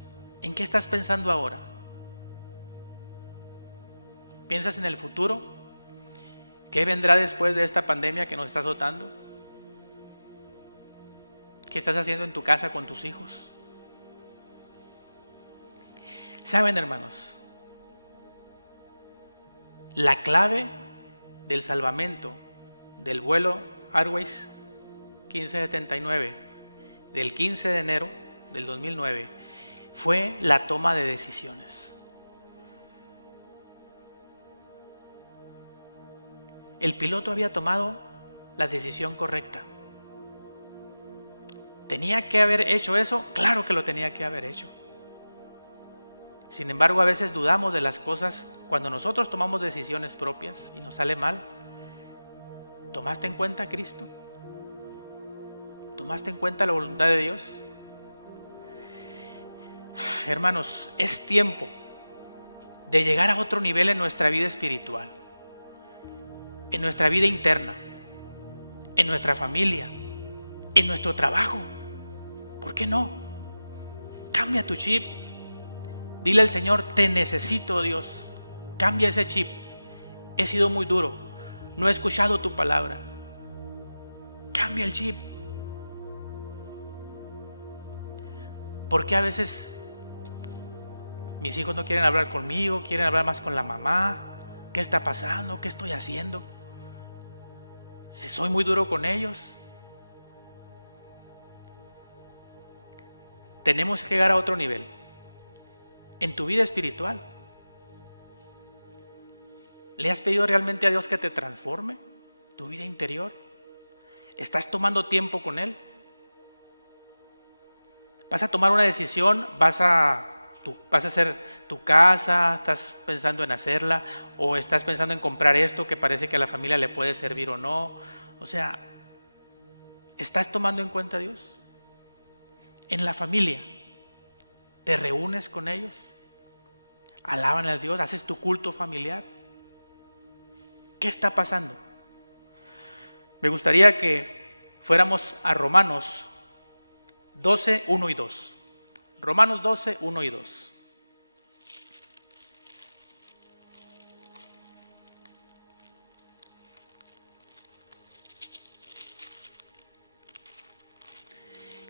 ¿En qué estás pensando ahora? ¿Piensas en el futuro? ¿Qué vendrá después de esta pandemia que nos está azotando? ¿Qué estás haciendo en tu casa con tus hijos? ¿Saben, hermanos? La clave del salvamento del vuelo Airways 1579 del 15 de enero del 2009 fue la toma de decisiones. El piloto había tomado la decisión correcta. ¿Tenía que haber hecho eso? Claro que lo tenía que haber hecho. Sin embargo, a veces dudamos de las cosas cuando nosotros tomamos decisiones propias y nos sale mal. ¿Tomaste en cuenta a Cristo? ¿Tomaste en cuenta la voluntad de Dios? Hermanos, es tiempo de llegar a otro nivel en nuestra vida espiritual, en nuestra vida interna, en nuestra familia, en nuestro trabajo. ¿Por qué no? Cambia tu chip. Dile al Señor, te necesito, Dios. Cambia ese chip. He sido muy duro. No he escuchado tu palabra. Cambia el chip. Porque a veces mis hijos no quieren hablar conmigo, quieren hablar más con la mamá. ¿Qué está pasando? ¿Qué estoy haciendo? Si soy muy duro con ellos. Tenemos que llegar a otro nivel en tu vida espiritual. ¿Le has pedido realmente a Dios que te transforme tu vida interior? ¿Estás tomando tiempo con Él? ¿Vas a tomar una decisión? ¿Vas a hacer tu casa? ¿Estás pensando en hacerla? ¿O estás pensando en comprar esto que parece que a la familia le puede servir o no? O sea, ¿estás tomando en cuenta a Dios? En la familia, ¿te reúnes con ellos? ¿Alaban a Dios? ¿Haces tu culto familiar? ¿Qué está pasando? Me gustaría que fuéramos a Romanos 12, 1 y 2. Romanos 12, 1 y 2.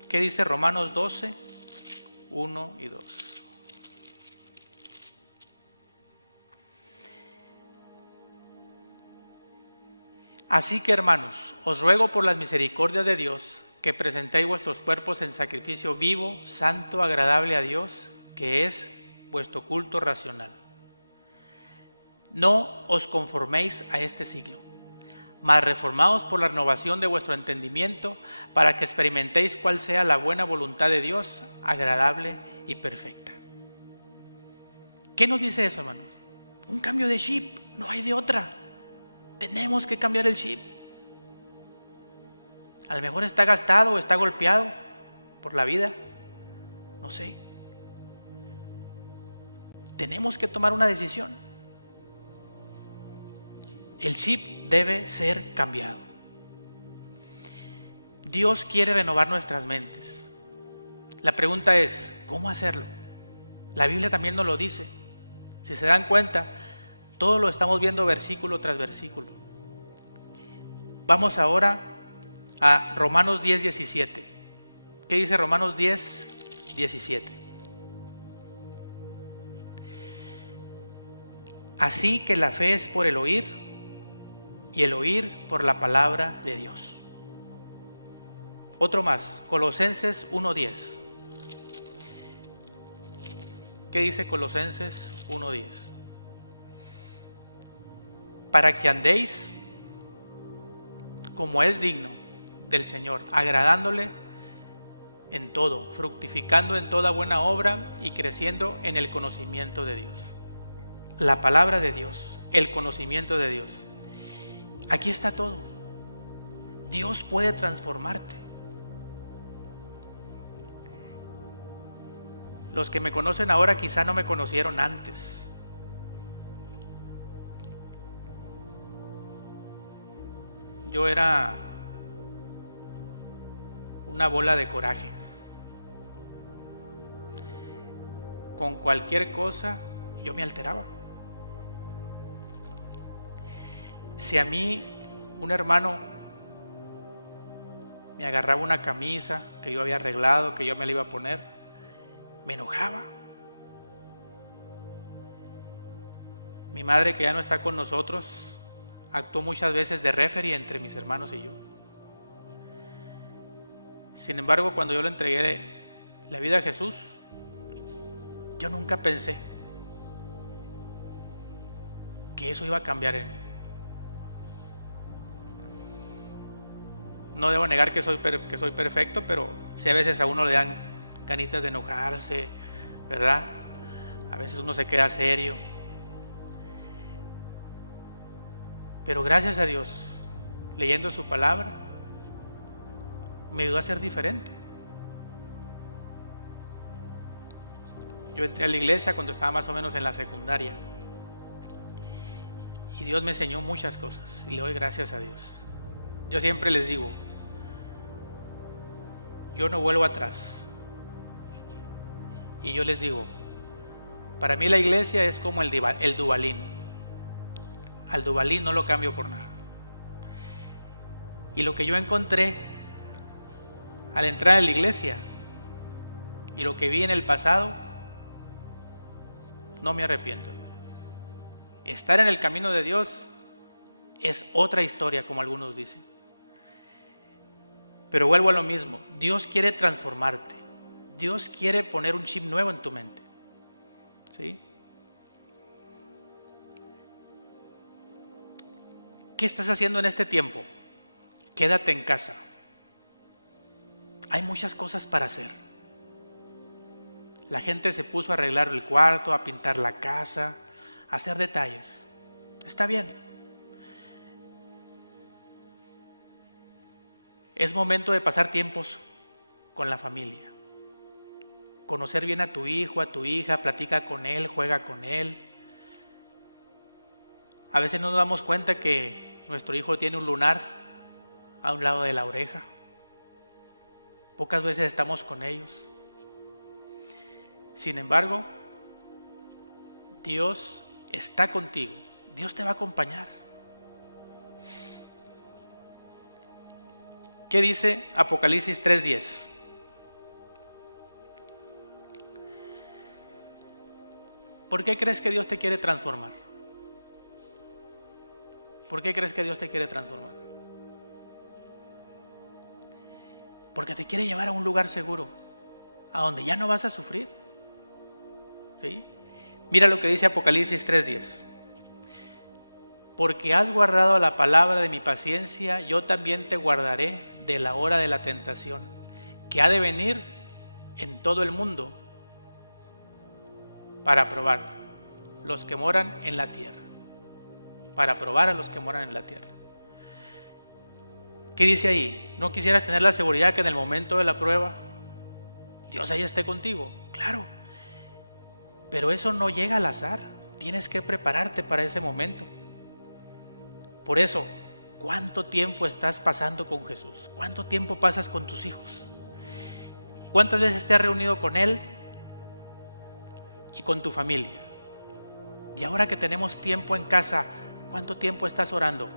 ¿Qué dice Romanos 12, 1 y 2? Así que, hermanos, os ruego por las misericordias de Dios que presentéis vuestros cuerpos en sacrificio vivo, santo, agradable a Dios, que es vuestro culto racional. No os conforméis a este siglo, mas reformaos por la renovación de vuestro entendimiento, para que experimentéis cuál sea la buena voluntad de Dios, agradable y perfecta. ¿Qué nos dice eso, hermanos? Un cambio de chip, no hay de otra. Tenemos que cambiar el chip. A lo mejor está gastado o está golpeado por la vida, no sé. Tenemos que tomar una decisión. El chip debe ser cambiado. Dios quiere renovar nuestras mentes. La pregunta es, ¿cómo hacerlo? La Biblia también nos lo dice. Si se dan cuenta, todo lo estamos viendo versículo tras versículo. Vamos ahora a Romanos 10, 17. ¿Qué dice Romanos 10, 17? Así que la fe es por el oír, y el oír por la palabra de Dios. Otro más, Colosenses 1:10. ¿Qué dice Colosenses 1:10? Para que andéis como es digno del Señor, agradándole en todo, fructificando en toda buena obra y creciendo en el conocimiento de Dios. La palabra de Dios, el conocimiento de Dios. Aquí está todo. Dios puede transformarte. Los que me conocen ahora quizá no me conocieron antes. Yo era una bola de coraje. Con cualquier cosa yo me alteraba. Si a mí un hermano me agarraba una camisa que yo había arreglado, que yo me la iba a poner, me enojaba. Mi madre, que ya no está con nosotros, actuó muchas veces de referee entre mis hermanos y yo. Sin embargo, cuando yo le entregué la vida a Jesús, yo nunca pensé que eso iba a cambiar en mí. No debo negar que soy perfecto, pero sí a veces a uno le dan ganitas de enojarse, ¿verdad? A veces uno se queda serio. Pero gracias a Dios, leyendo su palabra, me ayudó a ser diferente. Yo entré a la iglesia cuando estaba más o menos en la secundaria. Y Dios me enseñó muchas cosas y le doy gracias a Dios. Yo siempre les digo, yo no vuelvo atrás. Y yo les digo, para mí la iglesia es como el Duvalín. Al Duvalín no lo cambio por nada. Y lo que yo encontré al entrar en la iglesia y lo que vi en el pasado, no me arrepiento. Estar en el camino de Dios es otra historia, como algunos dicen. Pero vuelvo a lo mismo, Dios quiere transformarte. Dios quiere poner un chip nuevo en tu mente. ¿Sí? ¿Qué estás haciendo en este tiempo? Quédate en casa. Hay muchas cosas para hacer. La gente se puso a arreglar el cuarto, a pintar la casa, a hacer detalles. Está bien. Es momento de pasar tiempos con la familia. Conocer bien a tu hijo, a tu hija, platica con él, juega con él. A veces no nos damos cuenta que nuestro hijo tiene un lunar a un lado de la oreja. Pocas veces estamos con ellos. Sin embargo, Dios está contigo. Dios te va a acompañar. ¿Qué dice Apocalipsis 3:10? ¿Por qué crees que Dios te quiere transformar? ¿Por qué crees que Dios te quiere transformar? Porque te quiere llevar a un lugar seguro, a donde ya no vas a sufrir. ¿Sí? Mira lo que dice Apocalipsis 3:10. Porque has guardado la palabra de mi paciencia, yo también te guardaré de la hora de la tentación, que ha de venir en todo el mundo para probar los que moran en la tierra. Para probar a los que moran en la tierra. ¿Qué dice ahí? ¿No quisieras tener la seguridad que en el momento de la prueba Dios ahí esté contigo? Claro. Pero eso no llega al azar. Tienes que prepararte para ese momento. Por eso, ¿cuánto tiempo estás pasando con Jesús? ¿Cuánto tiempo pasas con tus hijos? ¿Cuántas veces te has reunido con Él y con tu familia? Y ahora que tenemos tiempo en casa, ¿cuánto tiempo estás orando?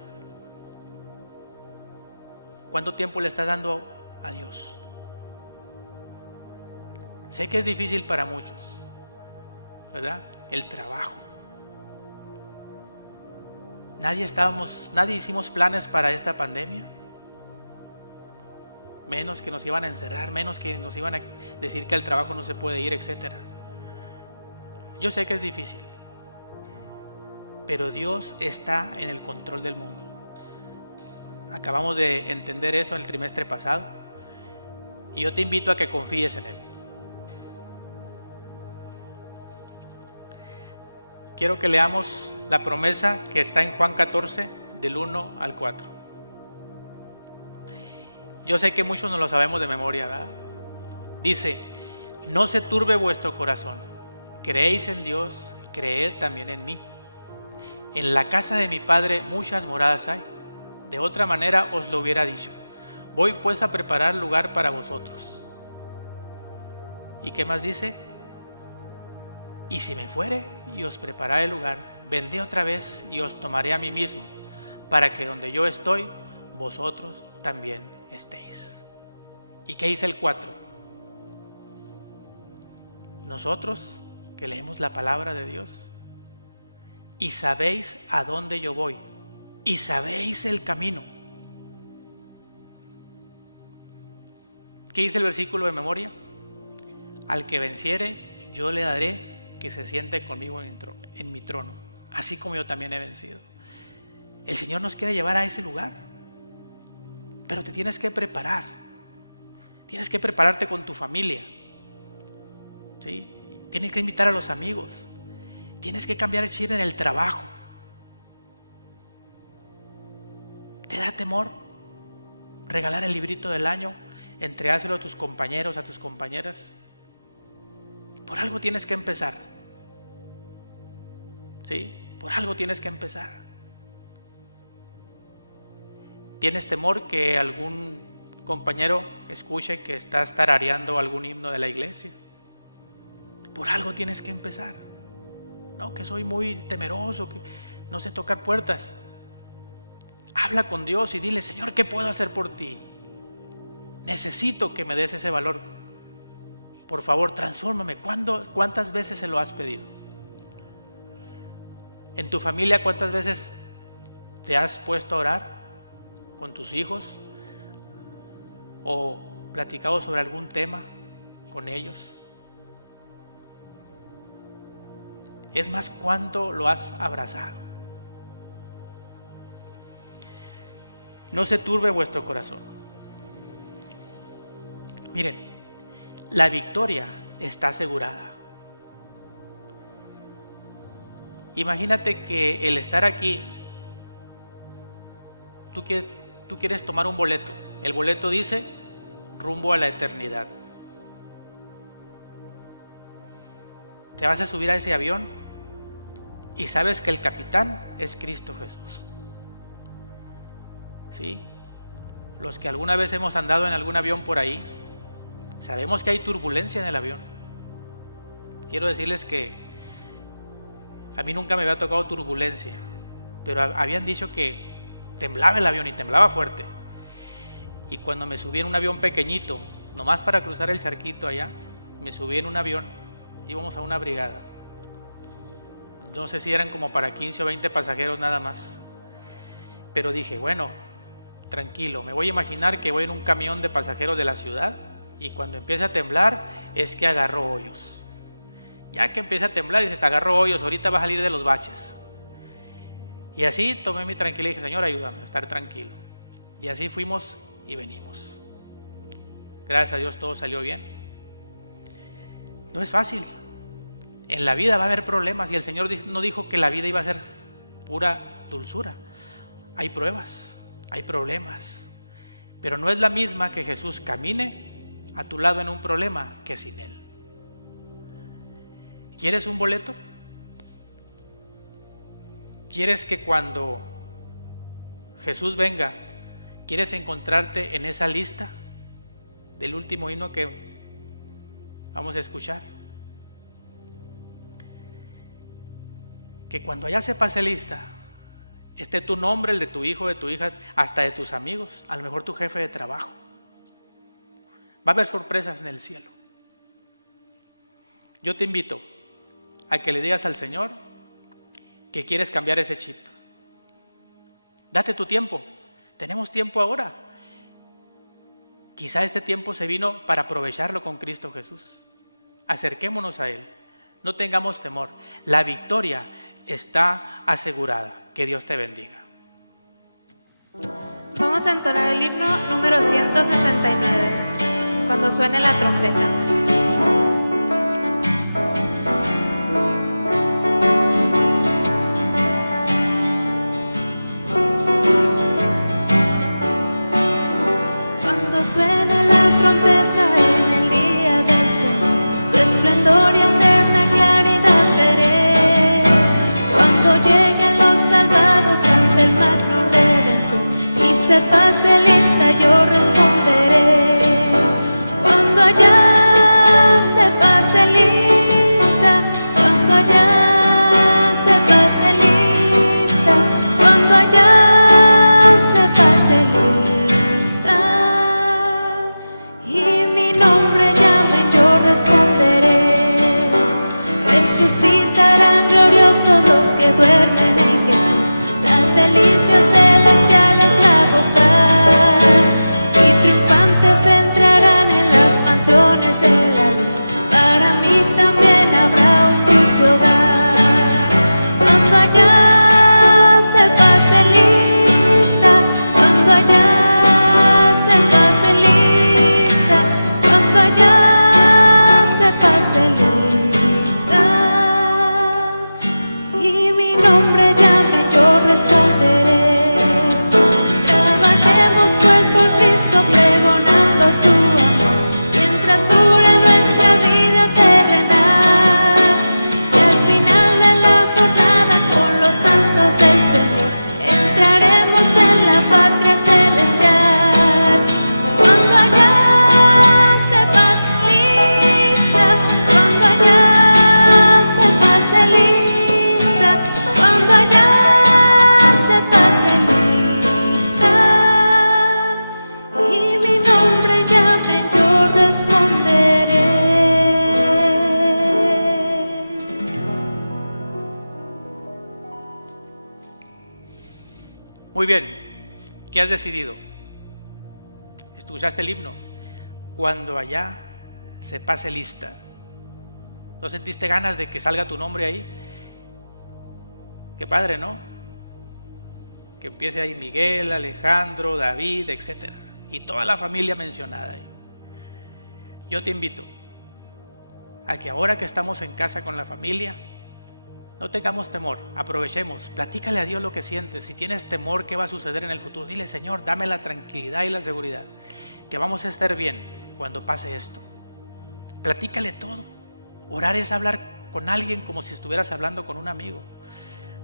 ¿Cuánto tiempo le estás dando a Dios? Sé que es difícil para muchos, ¿verdad? El trabajo. Nadie hicimos planes para esta pandemia. Menos que nos iban a encerrar, menos que nos iban a decir que al trabajo no se puede ir, etc. Yo sé que es difícil, pero Dios está en el control del mundo. Acabamos de entender eso en el trimestre pasado y yo te invito a que confíes en Él. Quiero que leamos la promesa que está en Juan 14, del 1 al 4. Yo sé que muchos no lo sabemos de memoria, ¿verdad? Dice, no se turbe vuestro corazón, creéis en Dios, creed también en mí. En la casa de mi Padre muchas moradas hay, de otra manera os lo hubiera dicho. Voy pues a preparar lugar para vosotros. ¿Y qué más dice? Y si me fuere y os prepararé el lugar, vendré otra vez y os tomaré a mí mismo, para que donde yo estoy, vosotros también estéis. ¿Y qué dice el 4? Nosotros que leemos la palabra de Dios y sabéis a dónde yo voy y sabéis el camino. ¿Qué dice el versículo de memoria? Al que venciere, yo le daré que se siente conmigo en mi trono, así como yo también he vencido. El Señor nos quiere llevar a ese lugar, pero te tienes que preparar. Tienes que prepararte con tu familia, ¿sí? Tienes que invitar a los amigos. Tienes que cambiar el chip en el trabajo. ¿Te da temor regalar el librito del año, entregárselo a tus compañeros, a tus compañeras? Por algo tienes que empezar. ¿Sí? Por algo tienes que empezar. ¿Tienes temor que algún compañero escuche que estás tarareando algún himno de la iglesia? Por algo tienes que empezar. No, que soy muy temeroso, que no sé tocar puertas. Habla con Dios y dile: Señor, ¿qué puedo hacer por ti? Necesito que me des ese valor. Por favor, transfórmame. ¿Cuántas veces se lo has pedido? En tu familia, ¿cuántas veces te has puesto a orar con tus hijos? ¿O platicado sobre algún tema con ellos? Es más, ¿cuánto lo has abrazado? No se turbe vuestro corazón. Miren, la victoria está asegurada. Imagínate que el estar aquí, tú quieres tomar un boleto. El boleto dice rumbo a la eternidad. Te vas a subir a ese avión y sabes que el capitán es Cristo Jesús. ¿Sí? Los que alguna vez hemos andado en algún avión por ahí, sabemos que hay turbulencia en el avión. Quiero decirles que a mí nunca me había tocado turbulencia, pero habían dicho que temblaba el avión y temblaba fuerte. Y cuando me subí en un avión pequeñito, nomás para cruzar el charquito allá, me subí en un avión, íbamos a una brigada. No sé si eran como para 15 o 20 pasajeros nada más. Pero dije, bueno, tranquilo, me voy a imaginar que voy en un camión de pasajeros de la ciudad y cuando empieza a temblar es que agarro hoyos. Ya que empieza a temblar y dices, agarro hoyos, ahorita va a salir de los baches. Y así tomé mi tranquilidad y dije, Señor, ayúdame a estar tranquilo. Y así fuimos y venimos. Gracias a Dios todo salió bien. No es fácil. En la vida va a haber problemas y el Señor no dijo que la vida iba a ser pura dulzura. Hay pruebas, hay problemas, pero no es la misma que Jesús camine a tu lado en un problema que sin Él. ¿Quieres un boleto? ¿Quieres que cuando Jesús venga, quieres encontrarte en esa lista del último himno que vamos a escuchar? Que cuando ya se pase lista, esté tu nombre, el de tu hijo, de tu hija, hasta de tus amigos, a lo mejor tu jefe de trabajo. Va a haber sorpresas en el cielo. Yo te invito a que le digas al Señor que quieres cambiar ese chip. Date tu tiempo. Tenemos tiempo ahora. Quizá este tiempo se vino para aprovecharlo con Cristo Jesús. Acerquémonos a Él. No tengamos temor. La victoria está asegurada. Que Dios te bendiga. Vamos a entonar el himno número 169, cuando suene la trompeta. Cuando suene la trompeta en el día del Señor, su esplendor y eterna claridad veré. Cuando lleguen los salvados ante el magno Redentor y se pase lista, yo responderé. Cuando allá se pase lista, cuando allá se pase lista, cuando allá se pase lista, y mi Muy bien, ¿qué has decidido? ¿Escuchaste el himno? Cuando allá se pase lista. ¿No sentiste ganas de que salga tu nombre ahí? Qué padre, ¿no? Que empiece ahí Miguel, Alejandro, David, etc. Y toda la familia mencionada ahí. Yo te invito a que ahora que estamos en casa con la familia, no tengamos temor, aprovechemos, platícale a Dios lo que sientes. Si tienes temor, ¿qué va a suceder en el futuro? Dile, Señor, dame la tranquilidad y la seguridad, que vamos a estar bien cuando pase esto. Platícale todo. Orar es hablar con alguien como si estuvieras hablando con un amigo.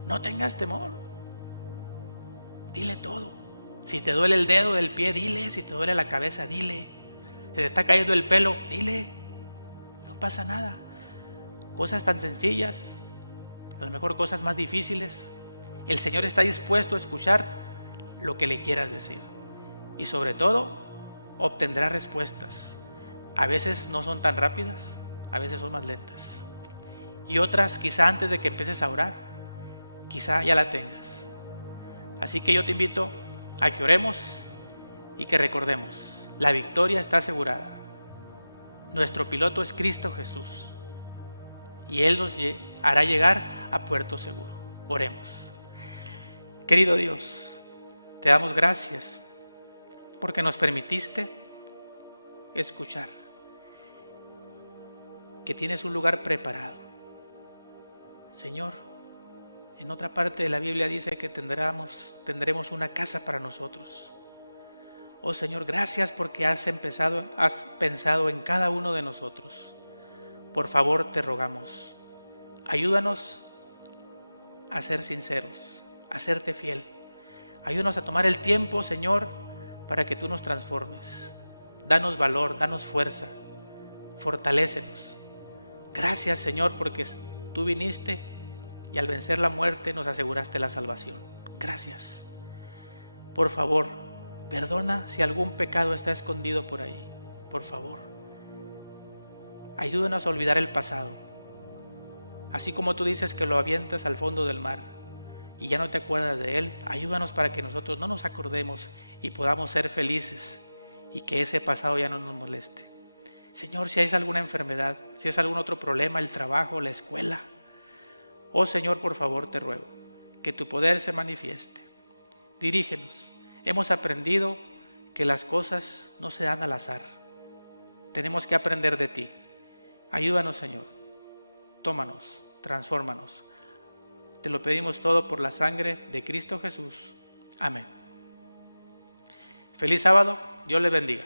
No tengas temor. Dile todo. Si te duele el dedo del pie, dile. Si te duele la cabeza, dile. Si te está cayendo el pelo, dile. No pasa nada. Cosas tan sencillas, a lo mejor cosas más difíciles. El Señor está dispuesto a escuchar lo que le quieras decir. Y sobre todo, obtendrá respuestas. A veces no son tan rápidas, a veces son más lentas. Y otras, quizá antes de que empieces a orar, quizá ya la tengas. Así que yo te invito a que oremos y que recordemos, la victoria está asegurada. Nuestro piloto es Cristo Jesús y Él nos hará llegar a puerto seguro. Oremos. Querido Dios, te damos gracias porque nos permitiste escuchar que tienes un lugar preparado. Señor, en otra parte de la Biblia dice que tendremos una casa para nosotros. Oh Señor, gracias porque has pensado en cada uno de nosotros. Por favor, te rogamos, ayúdanos a ser sinceros, a serte fiel. Ayúdanos a tomar el tiempo, Señor, para que tú nos transformes. Danos valor, danos fuerza, fortalécenos. Gracias, Señor, porque tú viniste y al vencer la muerte nos aseguraste la salvación. Gracias. Por favor, perdona si algún pecado está escondido por ahí. Por favor, ayúdanos a olvidar el pasado. Así como tú dices que lo avientas al fondo del mar y ya no te acuerdas de él, ayúdanos para que nosotros no nos acordemos y podamos ser felices y que ese pasado ya no nos moleste. Señor, si hay alguna enfermedad, si es algún otro problema, el trabajo, la escuela, oh Señor, por favor te ruego que tu poder se manifieste. Dirígenos. Hemos aprendido que las cosas no se dan al azar. Tenemos que aprender de ti. Ayúdanos, Señor. Tómanos, transfórmanos. Te lo pedimos todo por la sangre de Cristo Jesús. Amén. Feliz sábado. Dios les bendiga.